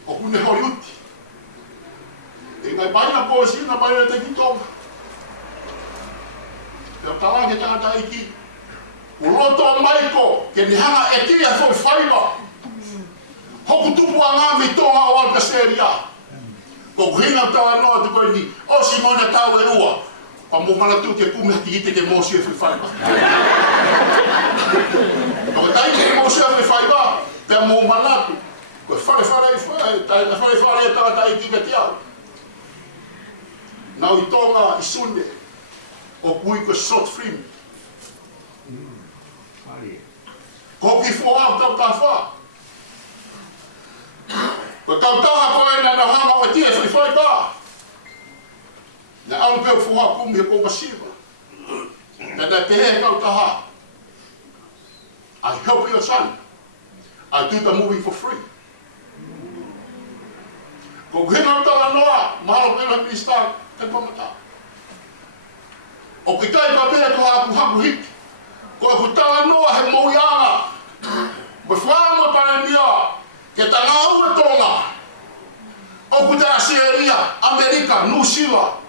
O kune hori uti. E ngai baina po si na baina te ki tonga. Te o talange tangata iki. O loto o maiko, ke ni hanga e tia foi whaiwa. Hoku tupu a ngā mi tonga o alka seria. Ko kuhinga tawa noa te koe ni, o si mona tau e ua. Pa mo mana tu ke kume hati ite ke mosi e whiwhaiwa. Ko tai ke mosi e whiwhaiwa, pe mo mana tu. Ko whare e tangata i kika te au. Nau i tonga i sunde, o kui ko short film. Ko ki fua tau ta wha. Ko tau taha koe na hanga o tia whiwhaiwa. Na au peo fuha kumi e kōma siwa. Tēnā pehe kau taha. I help your son. I do the movie for free. Ko hina tala noa, mahalo pēna minister, te pamata. O ki tai pa pehe ko haku haku hiki. Ko ku tala noa he mouianga. Mo whaamo pane mia, ke tanga au e tonga. O ku tala Seria, Amerika, New Zealand.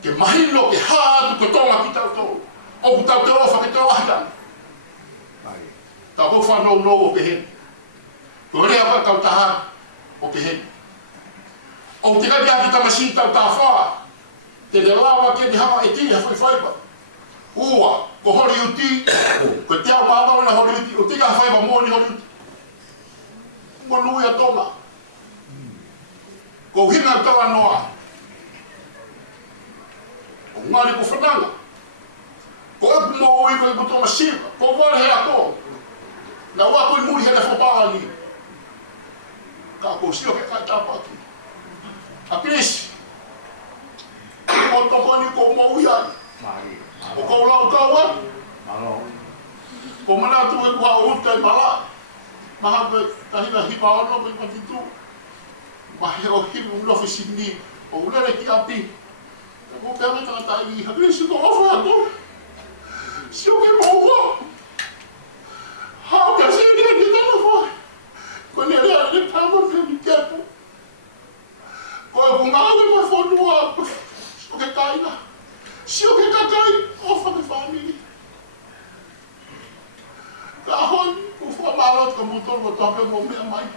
Ke mahino ke hātu ko tonga ki tau tō. O ku tau te ofa ke tau ahian. Tau ko whanau no o ke hen. Ko rea pa kau taha o ke hen. O te kai aki tamasi tau tā whaa. Te te lawa ke te hama e tia whai whaipa. Ua, ko hori uti, ko te au mātau na hori uti, o te kai whaipa mōni hori uti. Mo nui a tonga. Ko hina tawa noa. O ngari ko whananga. Ko epu mō oi ko i puto masiwa. Ko wale he ako. Na wako i muri he na whapāni. Ka ko sio ke ka tapa ki. A Chris. Ko to ko ni ko mo uya. O ko lau ka wa. Ko mana tu e ko o te mala. Maha pe tahina hipa ono pe patitu. Mahe o himu no fisini. O ulere ki api. Ko pe ana ta ta i ha Chris ko ofa to. Sio ke mo wa. How does it get to the fire? Quando ele era de tava vendo tempo. Quando mal ele foi no ar. O que cai lá? Se o que cai, ofa de família. Carro, o formalot como motor botar para o meu mãe.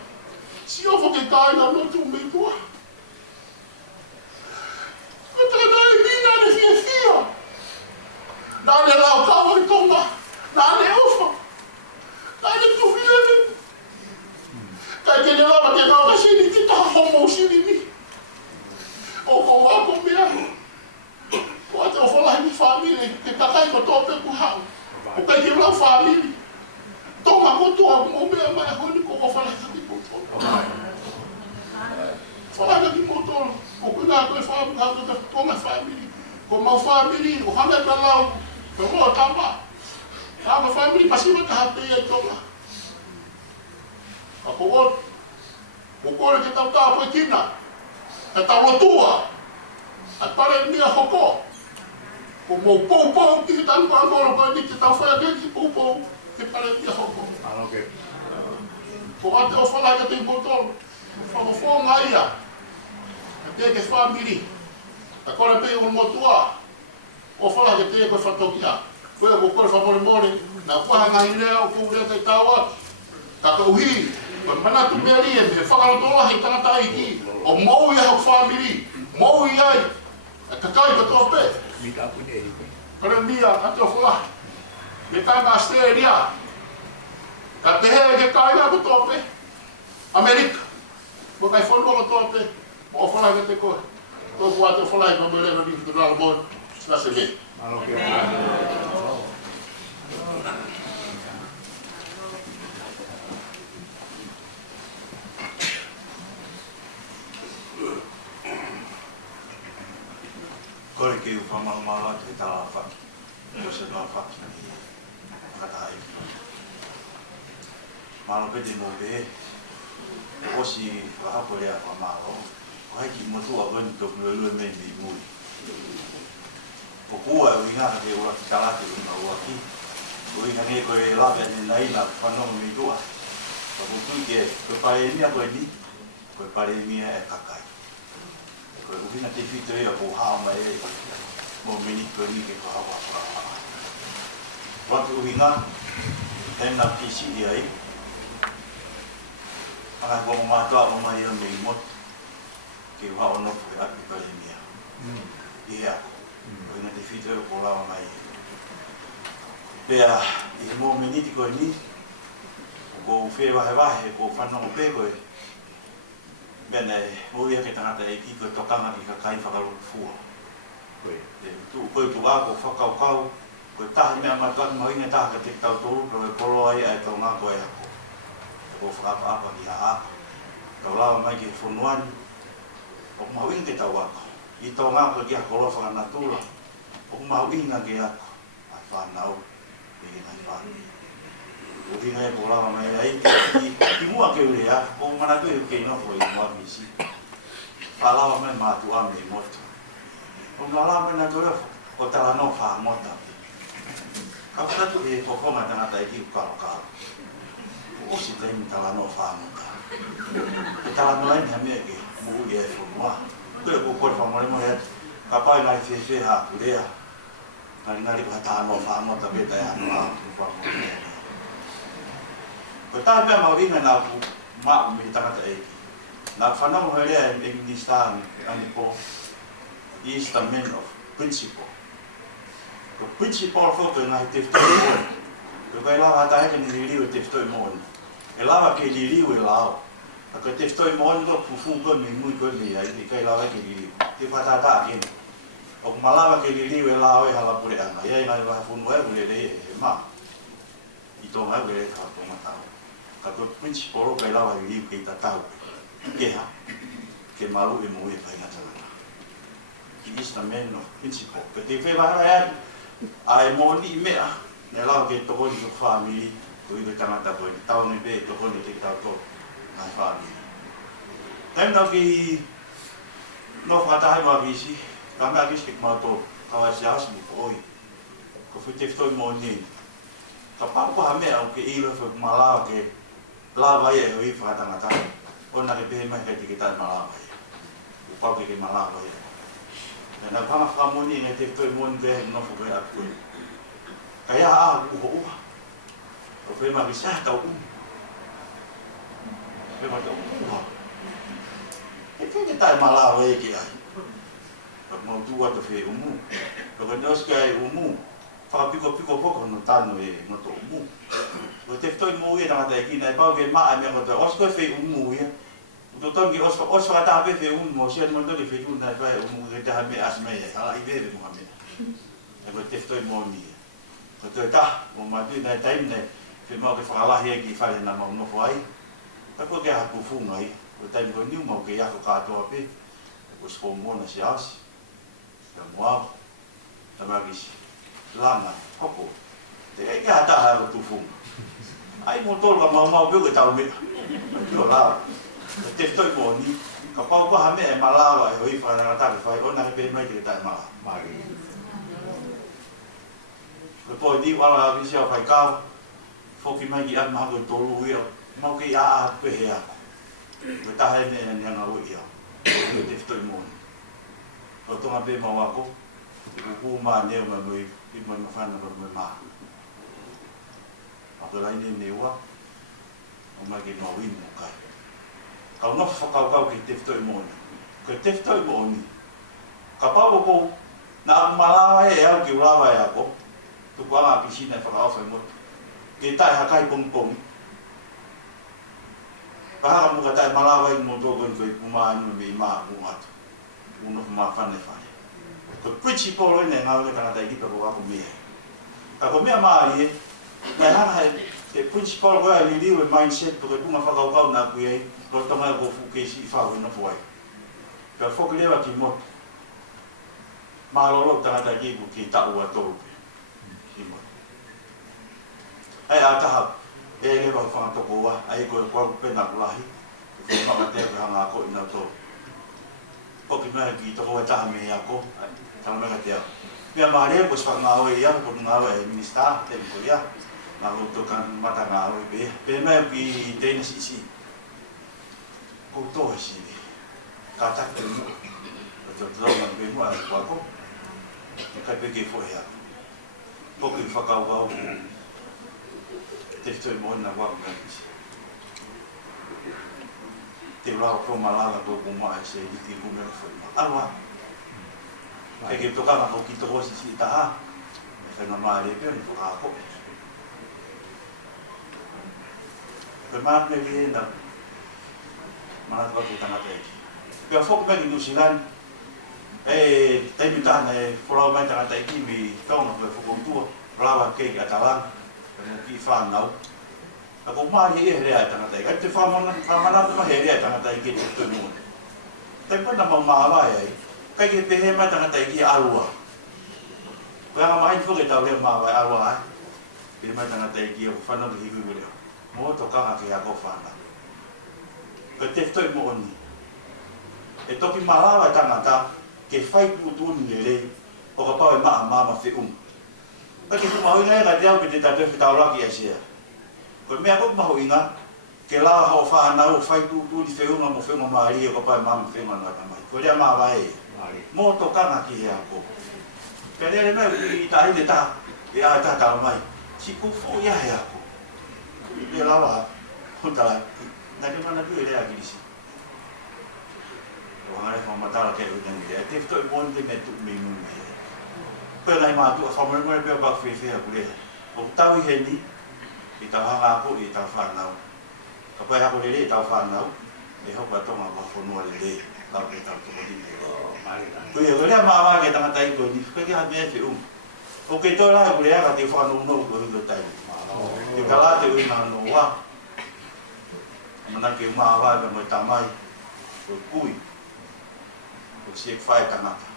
Se o que cai lá no tu me tua. Eu tratei de nada de fia. Nada lá o carro de tomar. Nada ofa. Nada tu filho. Kaya kaya lang magkakaw kasi hindi kita homo sini. O kung ako biya. Kung ito ko lang yung family. Kita kayo ko tope ko hao. O kaya lang family. Toma ko to ako biya may ako ni ko falay sa motor. Falay sa motor. O kung ako yung family. Kung mau family. O hanggang dalaw. Kung mo tama. Tama family pasti matahati yan toma. Ako wot, bukol kita tahu apa kina, kita tua, at para niya hoko, kung mau pau kita angkor kalau ni kita faya dia pau, kita para niya hoko. Okay. Kung ate o fala kita yung botol, fo ngaya, ate ke family, ako na pe yung motua, o fala kita yung fatokia, kaya bukol favor mori, na kuha ngahile o kung dia kay tawat, kakauhi. Mana tu beri e whakaro toa hei tangata iki. O mau ia hau family. Mau ia kakai ka toa pe. Kare mia ate o whala. Me kanga Australia. Ka te he ke kai ka toa pe. Amerika. Mo kai whono ka toa pe. O whala ka te koe. Tō kua te whala i mamere na ni fiturala bon. Sina se me. Kore ke u whamamala te tāla whaki. O se nā whaki ni whakatahi. Malo pete mō pehe. O si whahapo rea whamalo. O haiki motua wani toku lue me ni mui. O kua e uingana ke ua ki talate unga ua ki. O inga ne koe e lawe ane naina whanonga mi tua. O kutui ke koe pare mia koe ni. Koe pare mia e kakai. Koe uhina te whito ea ko haama e mō miniko ni ke ko hawa whakaha. Watu uhinga, tēnā kisi i ai. Aka kōko mātua o mai o mei motu. Ke uha o nofu e aki kore mea. I hea ko. Uhina te whito ea ko lawa mai. Pea, i mō miniti koe ni. Ko whē wahe ko whanongo pē koe. Bene, moia ke tangata e kiko tokanga ki ka kai whakarotu fua. Koe tu ako whakaukau, koe taha mea matuaki mahinga taha ka te tau toru, koe polo ai ai tau ngā koe ako. Ko whakapa ki ha ako. Tau lawa mai ki whunuani, o mahinga ke tau ako. I tau ngā koe ki ako loa whakanatula, o mahinga ke ako. Ai whanau, e ngai whanau. Uhinga e ko lawa mai ai, ki mua ke urea, o manatu e ke inofo i mua misi. Whalawa mai mātu ame i motu. O ngalawa mai na torefo, o tala no wha mota. Ka whatatu e kokonga tangata e ki ukaro karo. O si taimi tala no wha mota. E tala no aini hamea ke muu i e whunua. Koe ko kore whamore mo ea, ka pai ngai whewhe ha purea. Ngari ko hata no wha mota beta e anu a whamore. Ko tae pia mawinga nā ku maa mi tangata eiki. Nā whanau hoerea e ministāni ani po Easter Men of Principle. Ko principle whoka ngahi te whtoi mōni. Ko kai lawa hata heke ni ririu e te whtoi mōni. E lawa ke ririu e lao. Ko te whtoi mōni lo pufu koe me mui koe me ai, e kai lawa ke ririu. Te whatata akene. O malawa ke ririu e lao e halapure anga. Iai ngai waha whunu e ule rei e maa. I tō ngai ule e kaha tō matau. Ka koe principle o kai lawa i riu kei ta tau. keha ke malu e mo e vai na tanga ki is na men of principle ke te fe va ra ai mo ni mea ne la ke to ko ni family ko i tanga ta ko tau ni be to ko ni te tau to na family tem no ki no fata hai ma visi ka ma ki skik ma to ka wa sia si ko oi ko fu te ftoi mo ni ka pa ko ha mea ke i lo fa mala ke la vai e oi fa tanga ta ona ke pe mai ke ki ta mala vai u pa ke mala vai na kama famoni ne te ftoi mo ni no fu ga atu kaya a u o fe ma bisa tau fe ma tau e ke tai mala we ke ai ko mo tu wa to fe umu ko ko nos kai umu fa piko poko no tano e no to umu o te toi mo e na ta ki na pa ke ma a me ko to os ko fe umu ye to ton ki os fa ta fe umu mo sia mo to fe umu na fa umu ke ta me as me ala i ve mo me e ko te toi mo ni ko te ta mo ma tu na time ne fe mo ke fa la he ki fa na mo no foi pa ko ke ha pu fu ngai o time ko ni mo ke ya ko ka to pe ko spo mo na sia as ya mo ta ma ki lana koko te e ka ta ha tu fu ai mo to ka mau pe ko ta me to la te toi mo ni ka pa ko ha me e malawa e hoi fa na ta fa o na pe mai ke ta ma ko po di wala ki sia fa ka fo ki mai ki an ma ko to lu ia mo ki a pe he a ko ta he ne ne na u ia te toi mo o to ma pe ma wa ko ku ma ne ma noi i ma fa na ma ma a ko lai ne wa o ma ke no win ka ka no fa ka ki te toi mo ko te toi mo ni ka pa ko na mala e au ki ula ya ko tu kwa piscina fa ka fa mo ke tai ha kai pong pong pa mo ka tai mala wa mo to ko ko ma ni me ma mo at uno ma fa ne fa ko principle ne nga le kana tai ki to ko me ka ko me ma ye na ha e principle wa li li we mindset to ko ma fa ka na ku ye ko to ma ko fu ke si fa no foi ka fo ke le wa ki mo ma lo ta ta ki ku ki ta wa to ai a ta e le ba fa to ko wa ai ko pe na la hi ko ma te ka nga ko ina to ko ki ma ki to ko ta me ya ko ta ma ka te ya ma le ko sa nga we ya ko nga we minista te ko ya na lo to kan mata nga we pe ma ki te ni si ko to si ka ta ke mo to ma be mo a ko ka pe ke fo ya ko ki fa ka wa te toi mo na wa ka te ra ko malala ko ko ma se i ti ko me fo alwa ke ke to ka ko ki to si ta ha fe na ma le pe ni ko ka ko pe ma me vi na ma na ko ta na te pe fo ko me ni silan e te mi ta na fo la ma ta ki mi to no ko fo ko tu brava ke ka ta la ki fa na ko ma ni e rea ta ta ka te fa ma na ma he rea ta ta ki te tu no te pa na ma wa ai ka ki te he ma ta ta ki alua ko nga mai fo ke ta le ma wa alua pe ma ta ta ki o fa na ki ku le mo to ka ki ya ko fa na ko te to mo ni e to ki ma wa ta ta ke fai pu tu ni le o ka pa ma fe Pagi tu mahu ingat kat dia kita tak tahu lagi asia. Kau me aku mahu ingat kelah hau fa na hau fai tu di feu ma mo feu ma mari ko pa ma feu ma na mai. Kau dia ma vai. Mo to kan aki aku. Kali ada me kita ini tak ya tak tahu mai. Si ku fo ya aku. Dia lawa. Honda. Nanti mana tu dia lagi di sini. Orang ada mata lagi ujian dia. Tapi tu pun dia metu minum. Pernah matu family mo pe ba fe aku le o tawi hendi ita hanga aku ita fanau apa ya aku le ita fanau e ho ba to ma ba fo no le la pe ta to di mari ko ye le ma ke tanga tai ko ni ke ha be fe o ke to la ku le ka ti fa no no ko do tai ke kala te u na no wa mana ke ma wa be mo tamai ko kui ko se fai tangata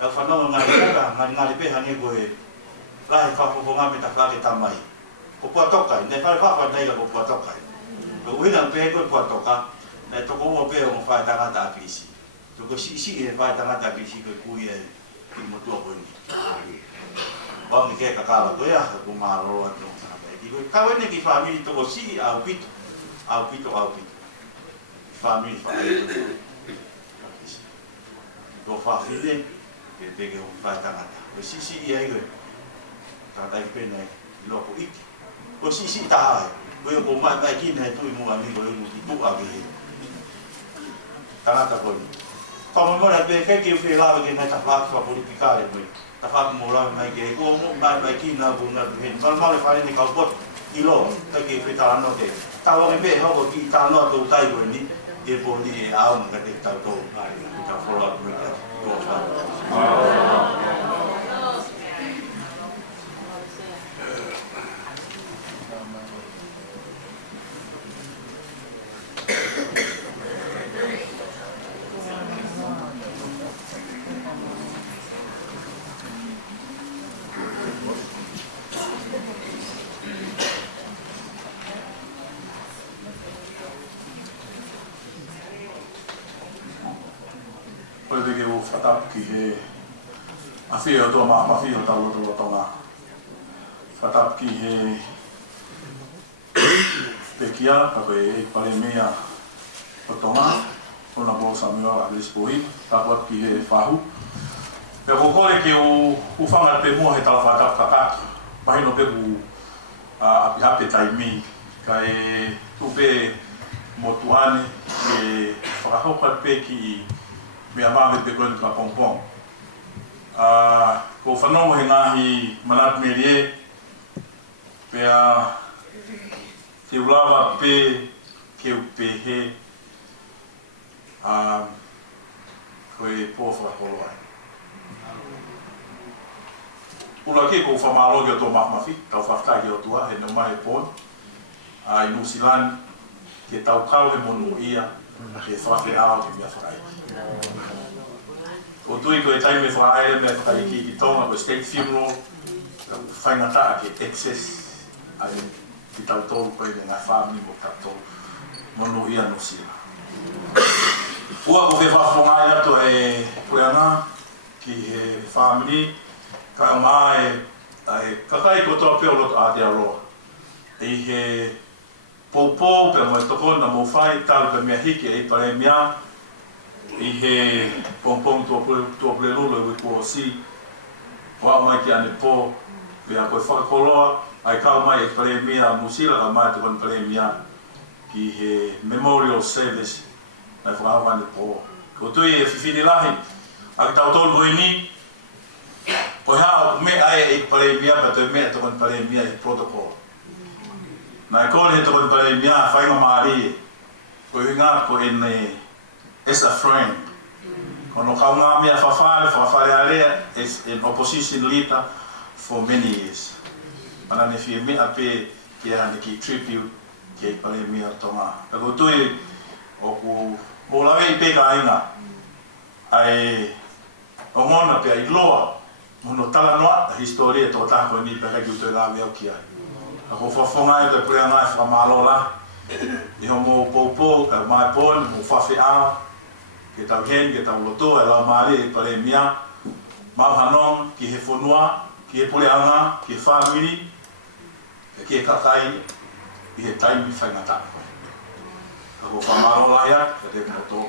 e whanau ngari pe hange koe lahe whawhonga me ta whake tamai ko pua tokai, ne whare whawha nei ko pua tokai ko uhinga pe koe pua toka ne toko ua pe o whai tangata apisi ko si e whai tangata apisi koe kui e ki motua koe ni wangi ke kakala koe aha ko maaro atu kawene ki family toko si au pito family ko whawhine ke teke o whai tangata ko si i ai koe tata i pena i loko iki ko si taha ko i ko mai kina e tui mua amigo e mu ki tua ke he tangata koe whamamona pe kei ki u whilawe ke nai ta whakwa politikare koe ta whaku lawe mai ke ko mo mai kina ko nga tu hen whalamau whare ni kau pot i lo ta ki u whitala no te tawa ke pe hoko ki ta no tau tai koe ni e po ni e au mga te tau tau ta whora koe ka tō whare ki he awhia o tō mawhia o tau o tonga. Whatap ki he pekia, ka koe e pare mea o tonga, ona bo Samuel a Lisbohi, ka koe ki he whahu. Pe kokore ke o whanga te mua he tala whatap kakaki, mahino pe ku api hape taimi, ka e tupe motuane ke whakahopat pe ki mea mawe te koe ka pongpong. Ko whanau he ngahi manat merie, pea te ulawa pe ke upehe, koe pō whakakolo ai. Ula ke ko whamalogi o tō mahmafi, tau whaftai o tua, he no mai pōn, i New Zealand, ke tau kau he monu ia, ke whawhi ao ke mea whakai. O tui ko e taime whaaere mea whakaiki ki tonga ko state funeral, whaingata ke excess, ai ki tau tōu koe me ngai whaami mo tatou monu ia no sila. Ua ko he whawhongai ato e pureanga ki he family, ka mai kakai ko to pe o a te aro e he popo pe mo toko na mo fai tal pe me hike e pare mia e he pompom to pe lulo e ko si wa mai ki ane po pe a ko fa koloa ai ka mai e pare mia musila ka mai to kon pare mia ki he memorial service na fa wa ne po ko to e fifini lahi a ta to lo ni ko ha me ai e pare mia pa to me to kon pare mia e protocol na ko le to kon pare mia fai ma mari ko inga ko en as a friend kono ka nga mia fa fare ale is in opposition leader for many years ana ne fi me ape ki ana ki tribute ki pare mia tonga ko to e o ku bola ve pe ka inga ai o mona pe ai loa Mono tala noa, a historia to tako ni pe ki to la veo ki ai. A ko fofonga e pe nga fa malola. I ho mo popo, ka mai pon, mo fa fe a. Ke ta hen, ke ta loto, e la mari pe mia. Ma hanon ki he fonua, ki he pole anga, ki family. Ki ka kai, i he time fa ngata. A ko fa malola ya, ke te moto.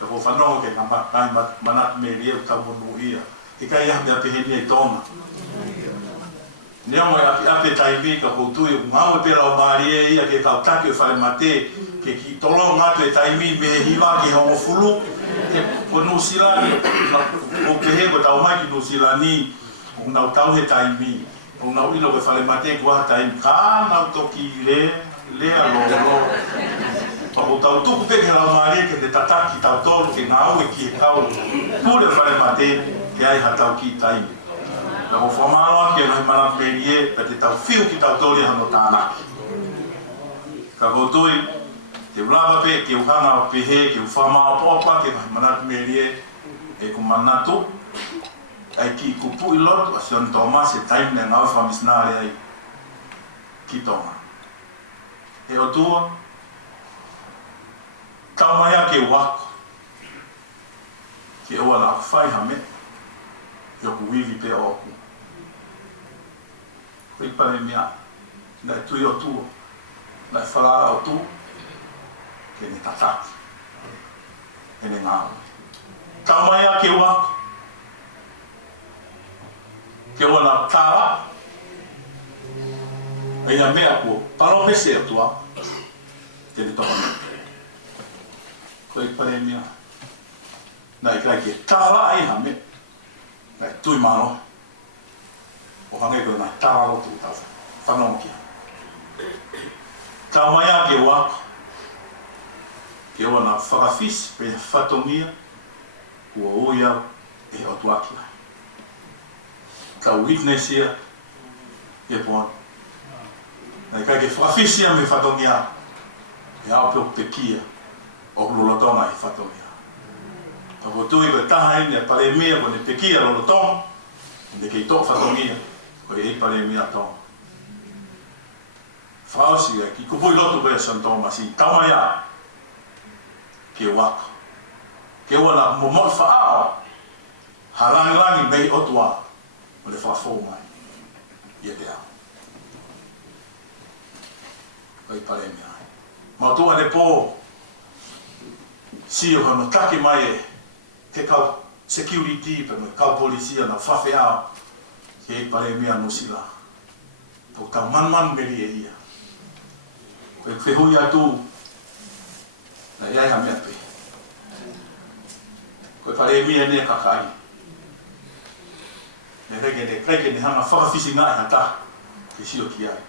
Ka ko fa no ke ngamba kai manat me rie ta mo ia. E kai ape ape heni e tonga. Nea mo ape taibi ka koutu e ngau e pera o maari e ia ke kau take o whare mate ke ki tolo ngatu e taimi me hiwa ki hongo fulu ko Nusilani o ke he ko tau mai ki Nusilani o nau tau he taimi o nau ilo ke whare mate kua taimi ka nau toki le alo o tau tuku peke lau maari ke te tataki tau tolu ke ngau e ki e kau pule whare mate ke ai hatau ki taimi. Na ko whamanoa ki anoi manat merie, pa te tau whiu ki tau tori hano tāna. Ka kotoi, Te ulava pe ke uhanga o pehe ke ufama o popa ke manatu merie e ku manatu ai ki kupu i lotu a Sion Thomas e taim ne ngau whamisnare ai ki tonga. E o tua kaumaya ke wako ke ua la whai hame e o ku wivi pe o oku. Koe pare mea na e tui o tua na e whalaa o tua ke ne tataki e ne ngāo. Kaumaya ke wako ke ua la tāra e a mea kua paro pese atua te ne tohane. Koe pare mea na i kai ke tāra ai hame na i tui mano o hange koe na i tāra o tu tau whanong kia. Ka mai a ke wako ke ua na whakawhis pe whatongia ua oia e o tuakia. Ka witness ia e poan. Na i kai ke whakawhis ia me whatongia e aupio te kia o lolotonga i whatongia. Ko tui ko taha ine pare mea ko ne pekia lolotonga ne kei tō whatongia ko e pare mea tonga. Whausi ki kupui lotu koe Sion Thomas i taumaya ke wako. Ke wana momoi whaao harangi mei otua o le whafo mai i e te ao. Koe pare mea. Mautua ne pō si o hono take mai e ke kau security pe me kau polisia na whawhi ao ke e pare mea no sila. Tau tau man meri e ia. Koe whehui atu na iai ha mea pe. Koe pare mea ne kakai. Ne rege ne hanga whakawhisi ngai hata ke sio ki ai.